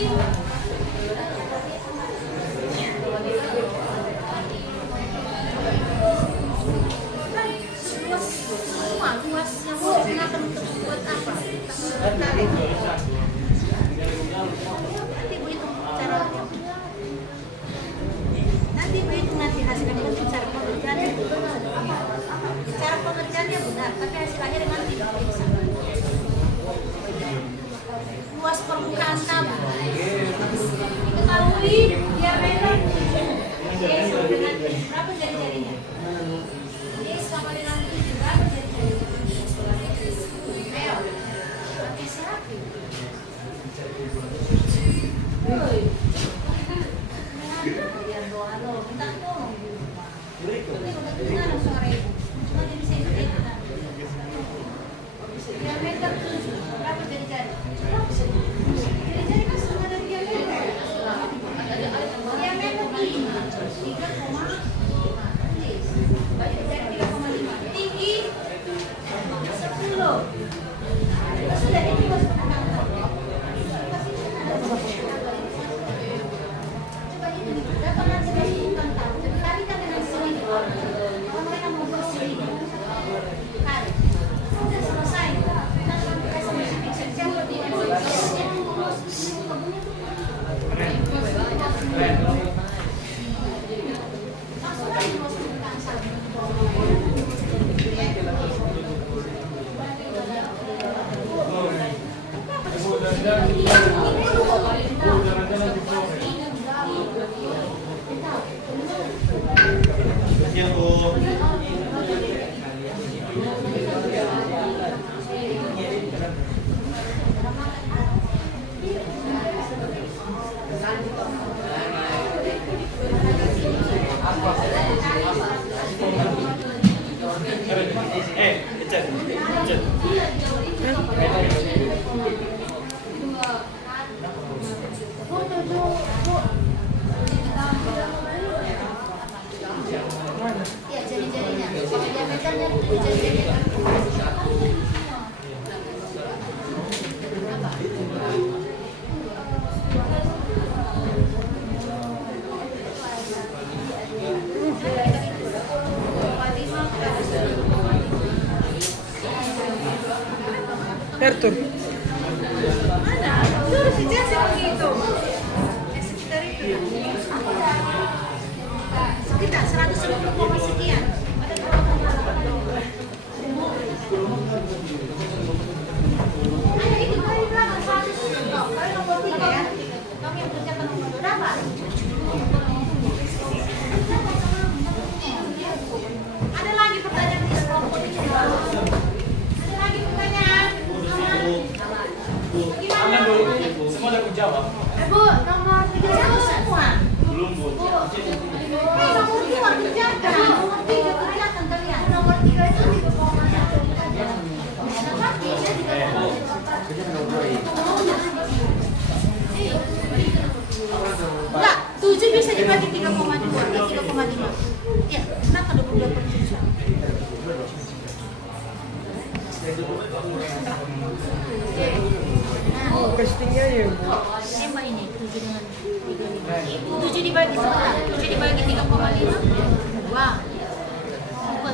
luas yang mau digunakan untuk membuat apa? Kaleng. Nanti ibu hitung cara nanti ibu hitung nanti hasilnya untuk cara pengerjaannya. Cara pengerjaannya benar, tapi hasil akhirnya nanti diperiksa. Luas permukaan tabung. Diketahui diameter dengan berapa jari-jarinya? Sama dengan 7 berapa jari-jarinya? Ayo, pakai serapi. Biar doa lo, minta tolong. Ini udah gimana suara ibu? Cuma dia bisa ikutan. Diameter 7, berapa jari-jari? Jari-jari kan setengah dari diameter. Diameter 3,5. Tinggi 10. Sudah ini luas permukaan. Coba ini dapat nanti masukkan tahu. Kalikan dengan 1000. Kalau mereka mau buat 1000 kali, sudah selesai. Kita sampai spesifik jam lebih langsung aja masukkan satu. Cek. Arthur. Suruh si Jesse begitu. Sekitar itu. Sekitar 110, sekian. Itu kali berapa? 100. Kali nomor 3 ya. Kamu yang kerjakan nomor berapa? Ada lagi pertanyaan di kelompok ini. Ada lagi pertanyaan? Aman Bu, semua udah kujawab. Bu, nomor 3 semua. Belum, Bu. Nomor 2 kerjakan. Nomor 3 kerjakan kalian. Nomor 3 itu 3,1. Enggak, 7 bisa dibagi 3,2. 3,5. Iya, kenapa 22/7? Castingnya ya. Sama ini 7 dengan 3,5. 7 dibagi 4. 7 dibagi 3,5. 2.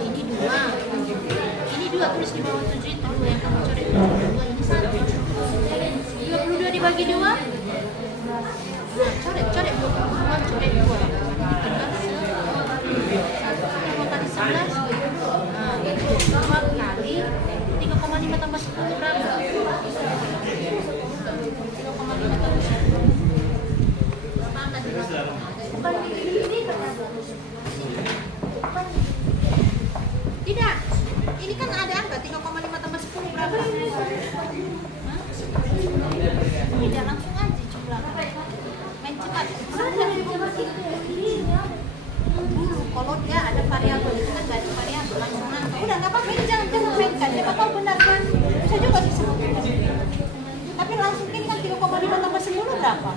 Ini 2. Ini 2 tulis di bawah 7 itu 2 yang kamu coret. 2 ini 1. 22 dibagi 2. Nah, coret 2 coret 2. Tinggal 1 kali 11. Nah, 4 kali 3,5 tambah 10 berapa? 3,5 tambah 10. Bukan ini ternyata. Bukan. Tidak. Ini kan ada angka 3,5 tambah 10 berapa? Hah? Tidak, langsung aja jumlah. Main cepat. Dulu kalau dia ada variabel itu kan nggak ada variabel langsung angka. Udah nggak apa-apa, ini jangan mainkan. Siapa tahu benar kan? Bisa juga sih sebut. Tapi langsung ini kan 3,5 tambah 10 berapa?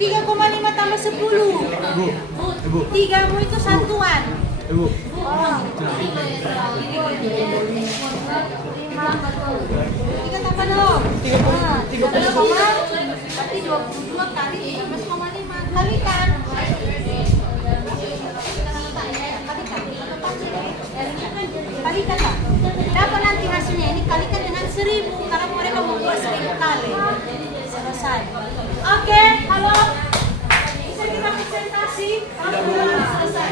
3,5 tambah 10. Bu. 3-mu itu satuan. Ibu. Oh. 3 tambah 0. 3,5. Berarti 22 kali 13,5. Kalikan. Kalikan lah. Berapa nanti hasilnya? Ini kalikan dengan 1000 karena mereka membuat 1000 kali. Selesai. Oke, halo. Bisa kita presentasi? Selesai.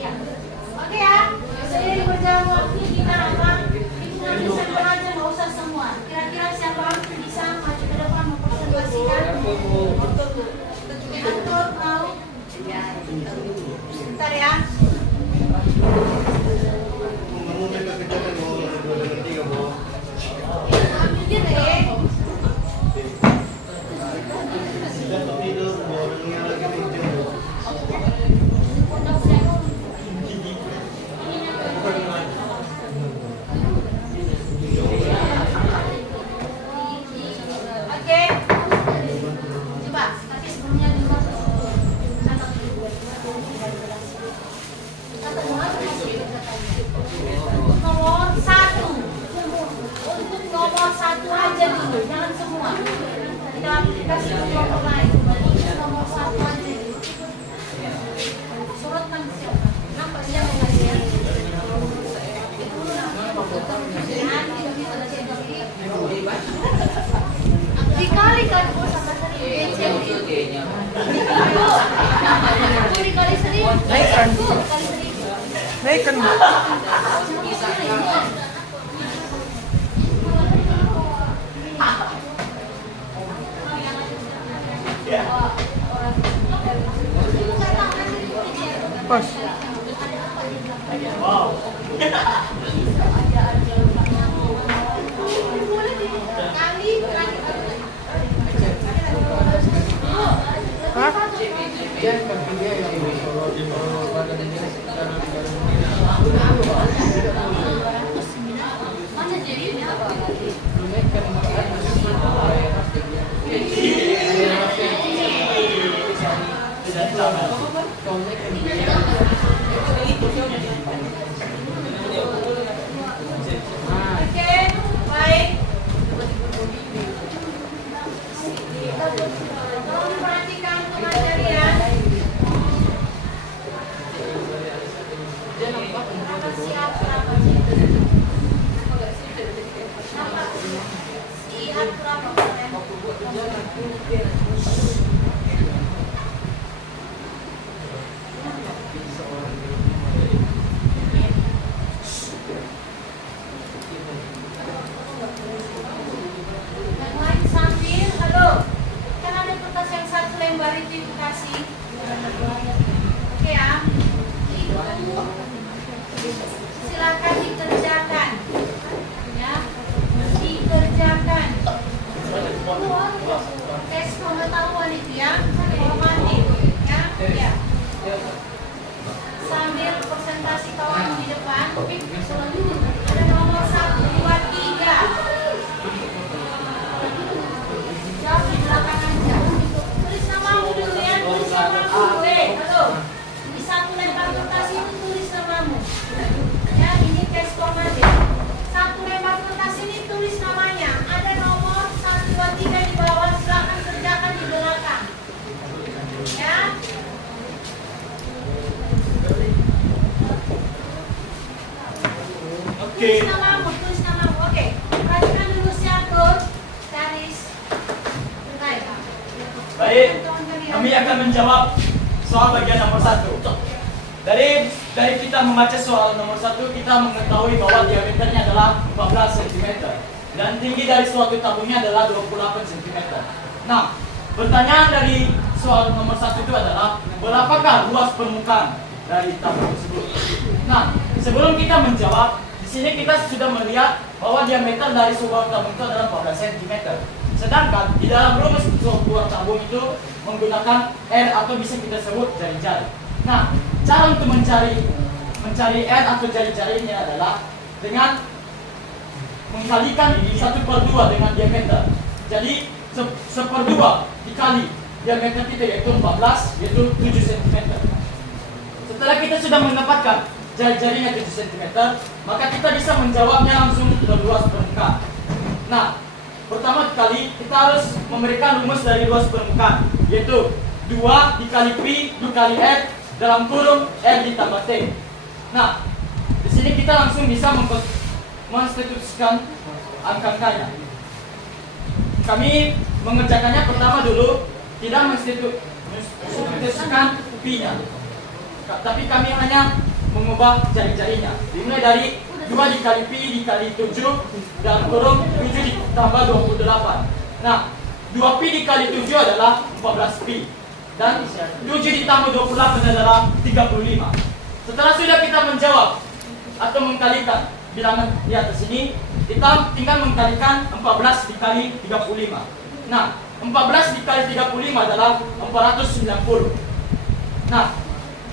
Ya. Oke ya. Seiring berjalan waktu kita apa? Hitungan bisa belajar nggak usah semua. Kira-kira siapa bisa maju ke depan mempresentasikan? Atur mau? Bentar ya. Ambil deh. Oke. Coba, tapi sebelumnya dulu. Nomor 1. Untuk nomor 1 aja dulu, jangan semua. Kita kasih kelompok lain. Nomor 1 aja dulu. Surat kan siapa? Nampak siapa lagi ya? Dikalikan Bu sama 1000. Dikali 1000. Naikkan. Kali 1000. Naikkan. Pas. Hah? Yang lain sambil, halo. Kan ada kertas yang satu lembar itu Ibu kasih. Oke ya. Itu silakan dikerjakan. Ya. Dikerjakan. Tes pengetahuan itu ya. Formatif. Ya. Ya. Sambil presentasi kawan di depan. Ada nomor 1, 2, 3. Jawab di belakang aja. Tulis namamu dulu ya, tulis namamu dulu. Halo. Di satu lembar kertas itu tulis namamu. Ya, ini tes formatif. Satu lembar kertas ini tulis namanya. Ada nomor 1, 2, 3 di bawah. Silakan kerjakan di belakang. Ya. Oke. Tulis namamu. Oke. Perhatikan dulu siatur, garis. Baik. Baik, kami akan menjawab soal bagian nomor 1. Dari kita membaca soal nomor 1, kita mengetahui bahwa diameternya adalah 14 cm dan tinggi dari suatu tabungnya adalah 28 cm. Nah, pertanyaan dari soal nomor 1 itu adalah berapakah luas permukaan dari tabung tersebut? Nah, sebelum kita menjawab, di sini kita sudah melihat bahwa diameter dari sebuah tabung itu adalah 14 cm. Sedangkan di dalam rumus sebuah tabung itu menggunakan R atau bisa kita sebut jari-jari. Nah, cara untuk mencari R atau jari-jari ini adalah dengan mengkalikan 1/2 dengan diameter. Jadi 1/2 dikali diameter kita yaitu 14 yaitu 7 cm. Setelah kita sudah mendapatkan jari-jarinya 7 cm, maka kita bisa menjawabnya langsung ke luas permukaan. Nah, pertama kali kita harus memberikan rumus dari luas permukaan, yaitu 2 dikali Pi dikali R dalam kurung R ditambah T. Nah, di sini kita langsung bisa menstitusikan angka-angkanya. Kami mengerjakannya pertama dulu tidak menstitusikan Pi-nya, tapi kami hanya mengubah jari-jarinya. Dimulai dari 2 dikali Pi dikali 7 dalam kurung 7 ditambah 28. Nah, 2 Pi dikali 7 adalah 14 Pi. Dan 7 ditambah 28 adalah 35. Setelah sudah kita menjawab atau mengkalikan bilangan di atas ini, kita tinggal mengkalikan 14 dikali 35. Nah, 14 dikali 35 adalah 490. Nah,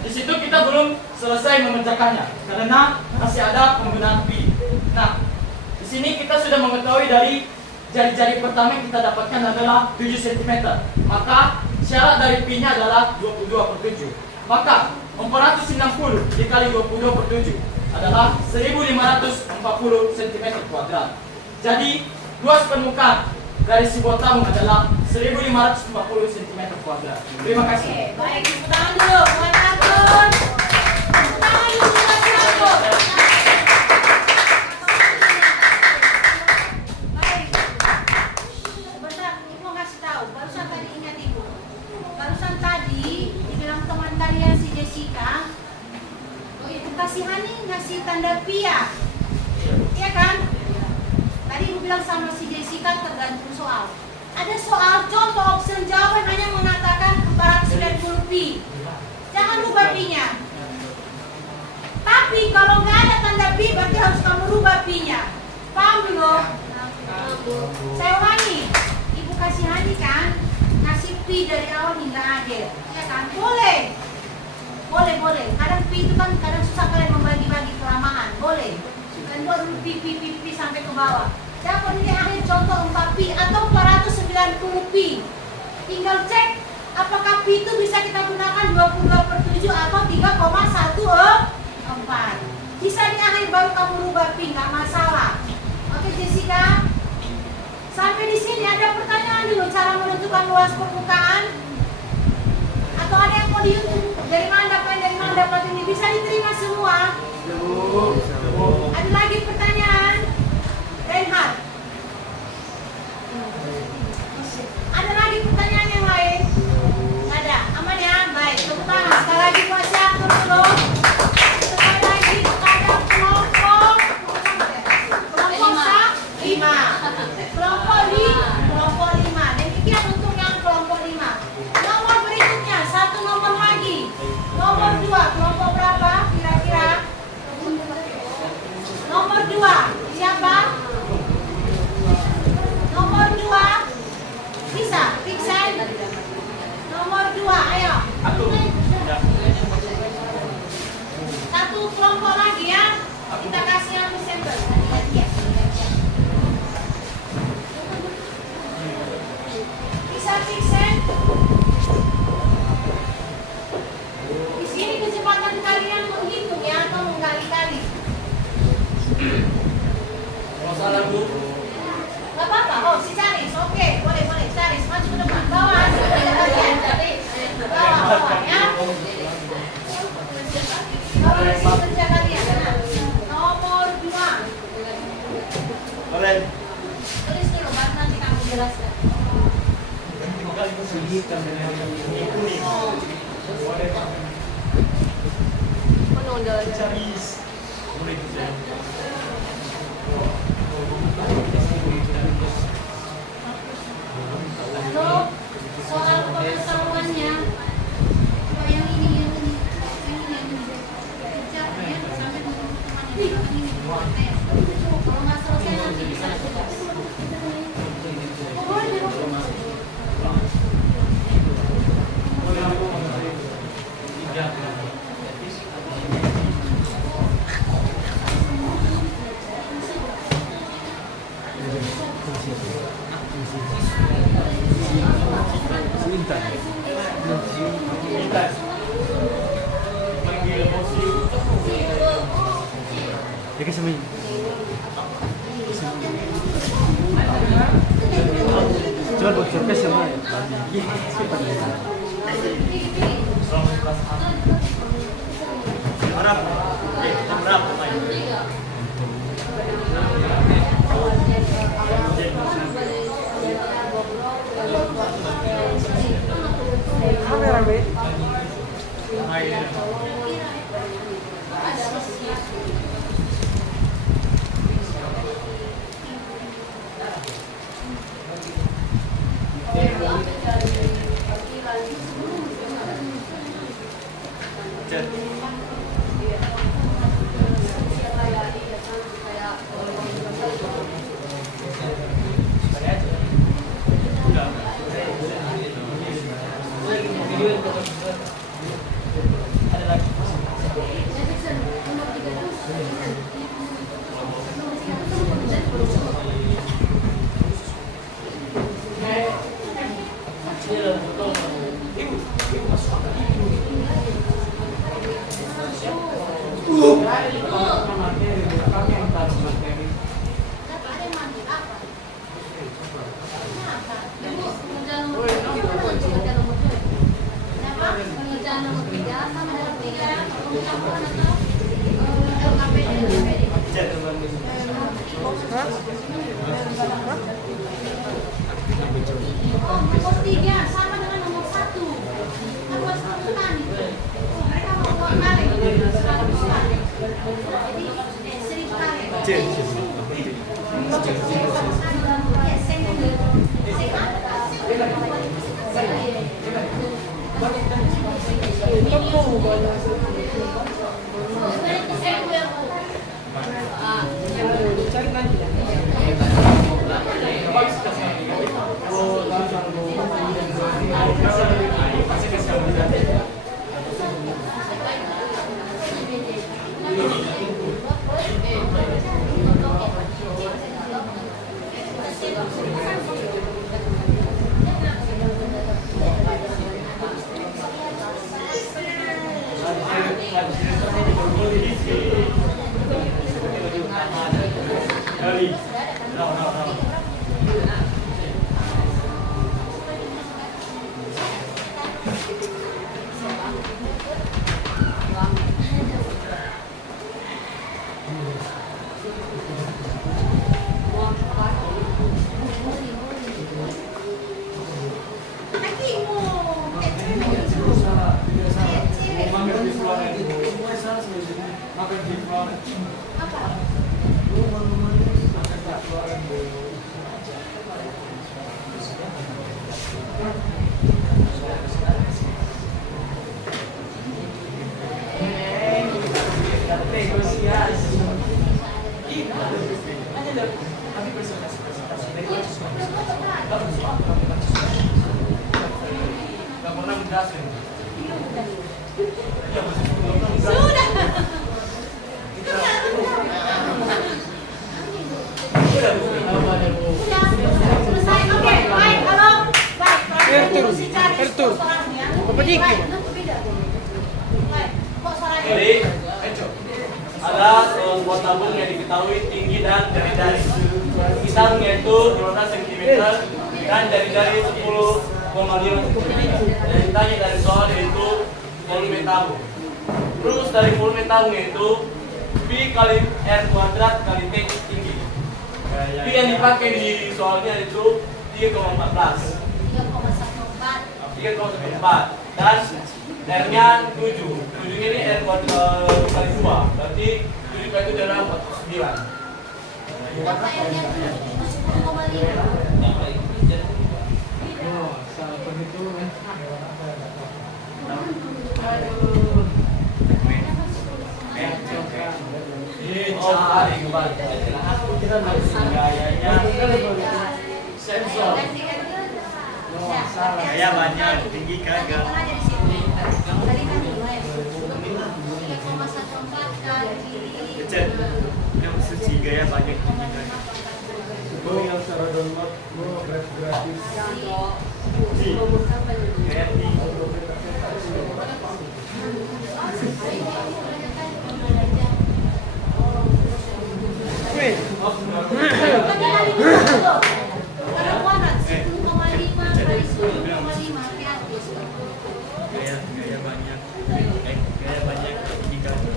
di situ kita belum selesai mengerjakannya karena masih ada penggunaan Pi. Nah, di sini kita sudah mengetahui dari jari-jari pertama yang kita dapatkan adalah 7 cm. Maka syarat dari Pi-nya adalah 22/7. Maka 490 dikali 22/7 adalah 1540 cm². Jadi luas permukaan dari sebuah tabung adalah 1540 cm². Terima kasih. Oke, baik, tepuk tangan dulu buat Atun. Tepuk tangan dulu buat Atun. Baik. Sebentar, Ibu mau kasih tahu. Barusan tadi ingat Ibu. Barusan tadi dibilang teman kalian si Jessica, Ibu kasihani ngasih tanda pia. Iya kan? Tadi Ibu bilang sama si Jessica tergantung soal. Ada soal contoh option jawaban hanya mengatakan 490 pi. Jangan rubah pi-nya. Tapi kalau nggak ada tanda pi berarti harus kamu rubah pi-nya. Paham belum? Saya ulangi. Ibu kasih Hani kan ngasih pi dari awal hingga akhir. Ya kan? Boleh. Boleh. Kadang pi itu kan kadang susah kalian membagi-bagi kelamaan. Boleh. Kalian buat dulu pi sampai ke bawah. Dapat ini akhir contoh 4 pi atau 490 pi. Tinggal cek apakah pi itu bisa kita gunakan 22/7 atau 3,14. Bisa di akhir baru kamu rubah pi, nggak masalah. Oke Jessica. Sampai di sini ada pertanyaan dulu cara menentukan luas permukaan. Atau ada yang mau di YouTube? Dari mana dapat ini? Bisa diterima semua? Ada lagi pertanyaan? Reinhard. Ada lagi jelaskan. Mana undangannya? Lalu soal pengetahuannya, kalau yang ini kejar ya sampai teman-temannya ini. Kalau nggak selesai nanti bisa tugas. Jual bocor ke semua. Kamera, Be. Nomor 3 sama dengan nomor 1. Aku harus lakukan itu. Mereka mau buat kali 100 kali. Jadi 1000 kali. Jadi, ada sebuah tabung yang diketahui tinggi dan jari-jari sekitar yaitu 12 cm dan jari-jari 10,5 cm. Dan ditanya dari soal yaitu volume tabung. Terus dari volume tabung yaitu P kali R kuadrat kali T tinggi. P yang dipakai di soalnya itu 3 3,14. 3,14. 3,14 dan R-nya 7. 7 ini R kali 2. Berarti 7 kali itu adalah 49. Berapa R-nya 10,5. Salah perhitungan. Cari kembali. Aku kira gayanya sensor. Gaya banyak, tinggi kagak. Kecil. Yang suci gaya banyak, tinggi kagak. Gue yang secara download, gue gratis. Gaya tinggi. Gaya banyak. Gaya banyak, tinggi kagak.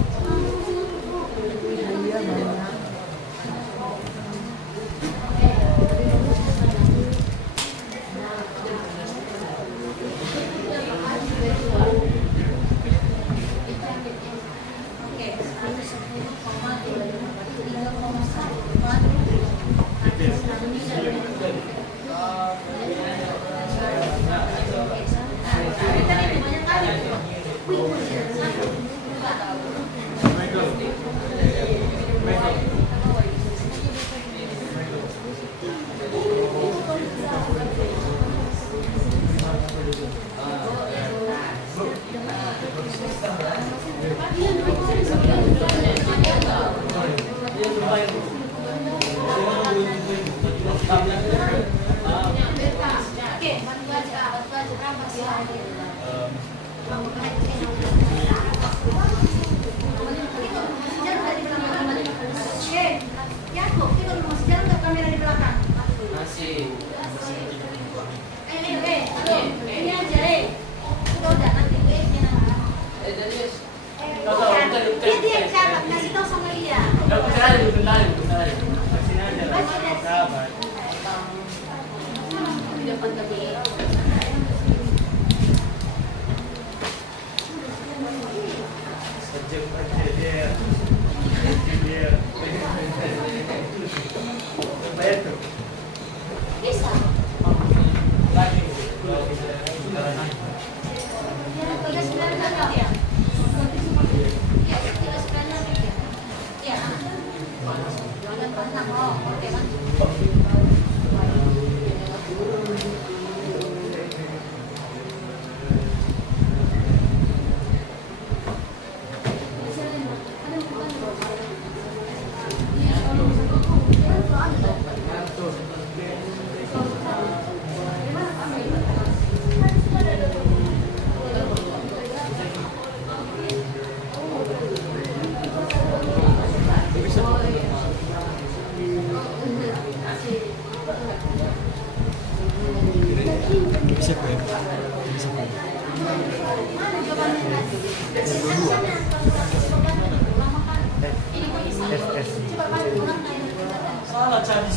Salah cari.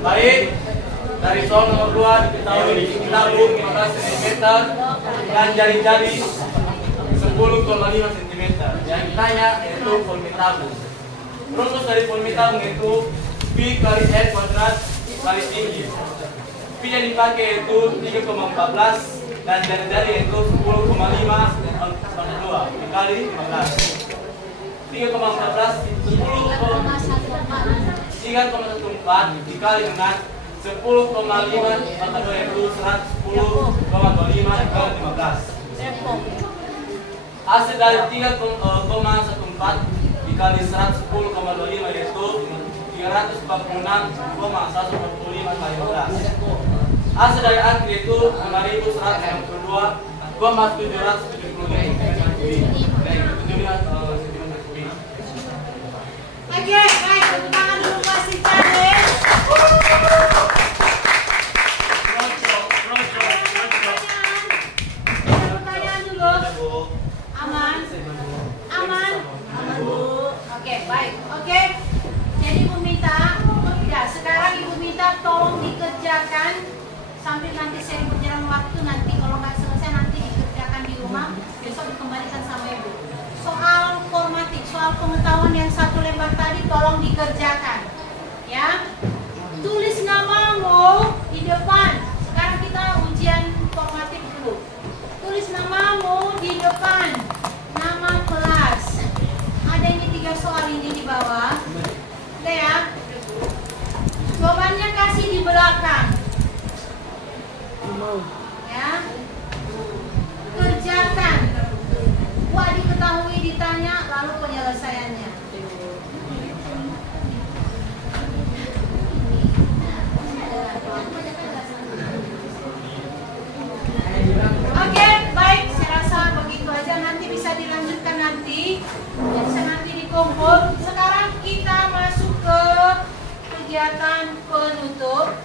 Baik, dari soal nomor 2 diketahui tabung 15 cm dan jari-jari 10,5 cm. Yang ditanya yaitu volume tabung. Rumus dari volume tabung itu P kali R kuadrat kali tinggi. P yang dipakai itu 3,14 dan dari itu 10,5 dikali 15. 3,14 3,14 dikali dengan 10,5 yaitu 110,25 dikali 15. Hasil dari 3,14 dikali 110,25 yaitu 346,145 kali 15. Hasil dari akhir itu 5.162,775 Oke, baik, tepuk tangan dulu Pak Sitade. Pertanyaan dulu. Aman? Aman? Aman Bu. Oke, baik. Oke. Jadi Ibu minta, ya sekarang Ibu minta tolong dikerjakan sambil nanti saya berjalan waktu, nanti kalau nggak selesai nanti dikerjakan di rumah, besok dikembalikan sama Ibu. Soal formatik, soal pengetahuan yang satu lembar tadi tolong dikerjakan, ya. Tulis namamu di depan. Sekarang kita ujian formatik dulu. Tulis namamu di depan, nama kelas. Ada ini 3 soal ini di bawah. Udah ya. Jawabannya kasih di belakang. Ya. Kerjakan. Wah, diketahui ditanya lalu penyelesaiannya. Oke, baik. Saya rasa begitu aja. Nanti bisa dilanjutkan nanti. Bisa nanti dikumpul. Sekarang kita masuk ke kegiatan penutup.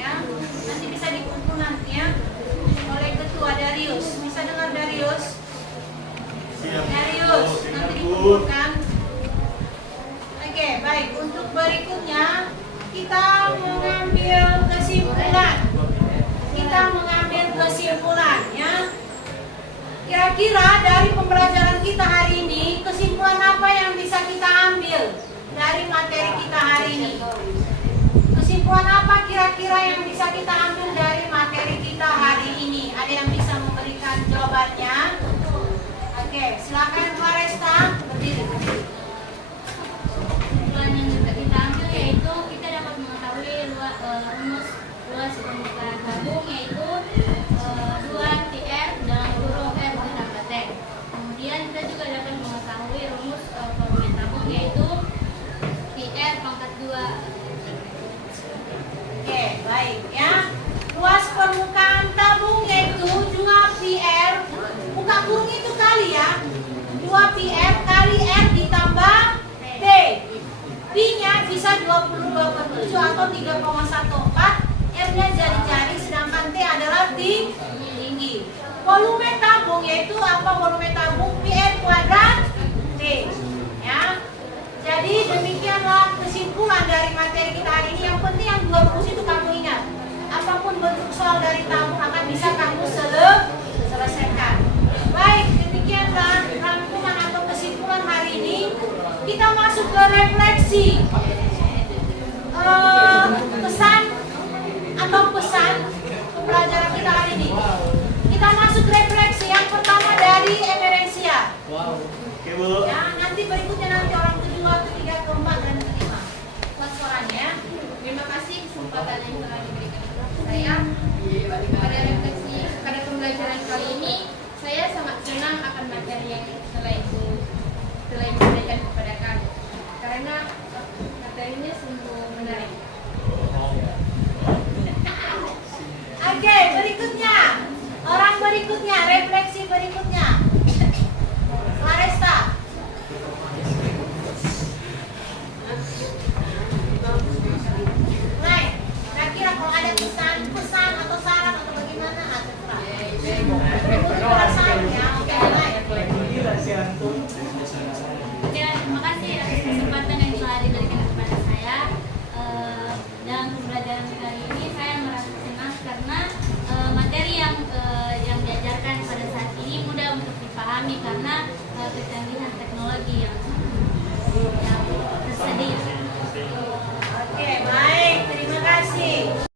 Ya, nanti bisa dikumpul nanti ya oleh Ketua Darius. Bisa dengar Darius? Darius, nanti dikumpulkan. Oke, baik. Untuk berikutnya kita mengambil kesimpulan. Ya. Kira-kira dari pembelajaran kita hari ini, kesimpulan apa yang bisa kita ambil dari materi kita hari ini? Kesimpulan apa kira-kira yang bisa kita ambil dari materi kita hari ini? Ada yang bisa memberikan jawabannya? Oke, silakan Mbak Resta, berdiri. Kesimpulan yang bisa kita ambil yaitu kita dapat mengetahui rumus luas permukaan tabung yaitu 2 TR dalam kurung R ditambah T. Kemudian kita juga dapat mengetahui rumus volume tabung yaitu TR pangkat 2. Oke, baik ya. Luas permukaan tabung yaitu 2 PR, buka kurung itu kali ya. 2 PR kali R ditambah T. P-nya bisa 22/7 atau 3,14. R-nya jadi cari, sedangkan T adalah tinggi. Volume tabung yaitu apa? Volume tabung PR kuadrat T. Ya. Jadi demikianlah kesimpulan dari materi kita hari ini. Yang penting yang 2 rumus itu kamu ingat. Apapun bentuk soal dari tabung akan bisa kamu selesaikan. Baik, demikianlah rangkuman atau kesimpulan hari ini. Kita masuk ke refleksi. Pesan pembelajaran kita hari ini. Kita masuk refleksi yang pertama dari Emerensia. Ya, nanti berikutnya nanti orang kedua, ketiga, keempat dan kelima. Buat suaranya. Terima kasih kesempatan yang telah diberikan kepada saya. Pada refleksi pada pembelajaran kali ini, saya sangat senang akan materi yang telah diberikan kepada kami. Karena materinya sungguh menarik. Oke, berikutnya. Orang berikutnya, refleksi berikutnya. Laresta. Nah, kira-kira kalau ada pesan atau saran atau bagaimana, terserah. Ya, oke, baik. Ya, terima kasih atas kesempatan yang telah diberikan kepada saya. Dalam pembelajaran kali ini saya merasa senang karena materi yang diajarkan pada saat ini mudah untuk dipahami karena kecanggihan teknologi yang yang tersedia. Oke, baik. Terima kasih.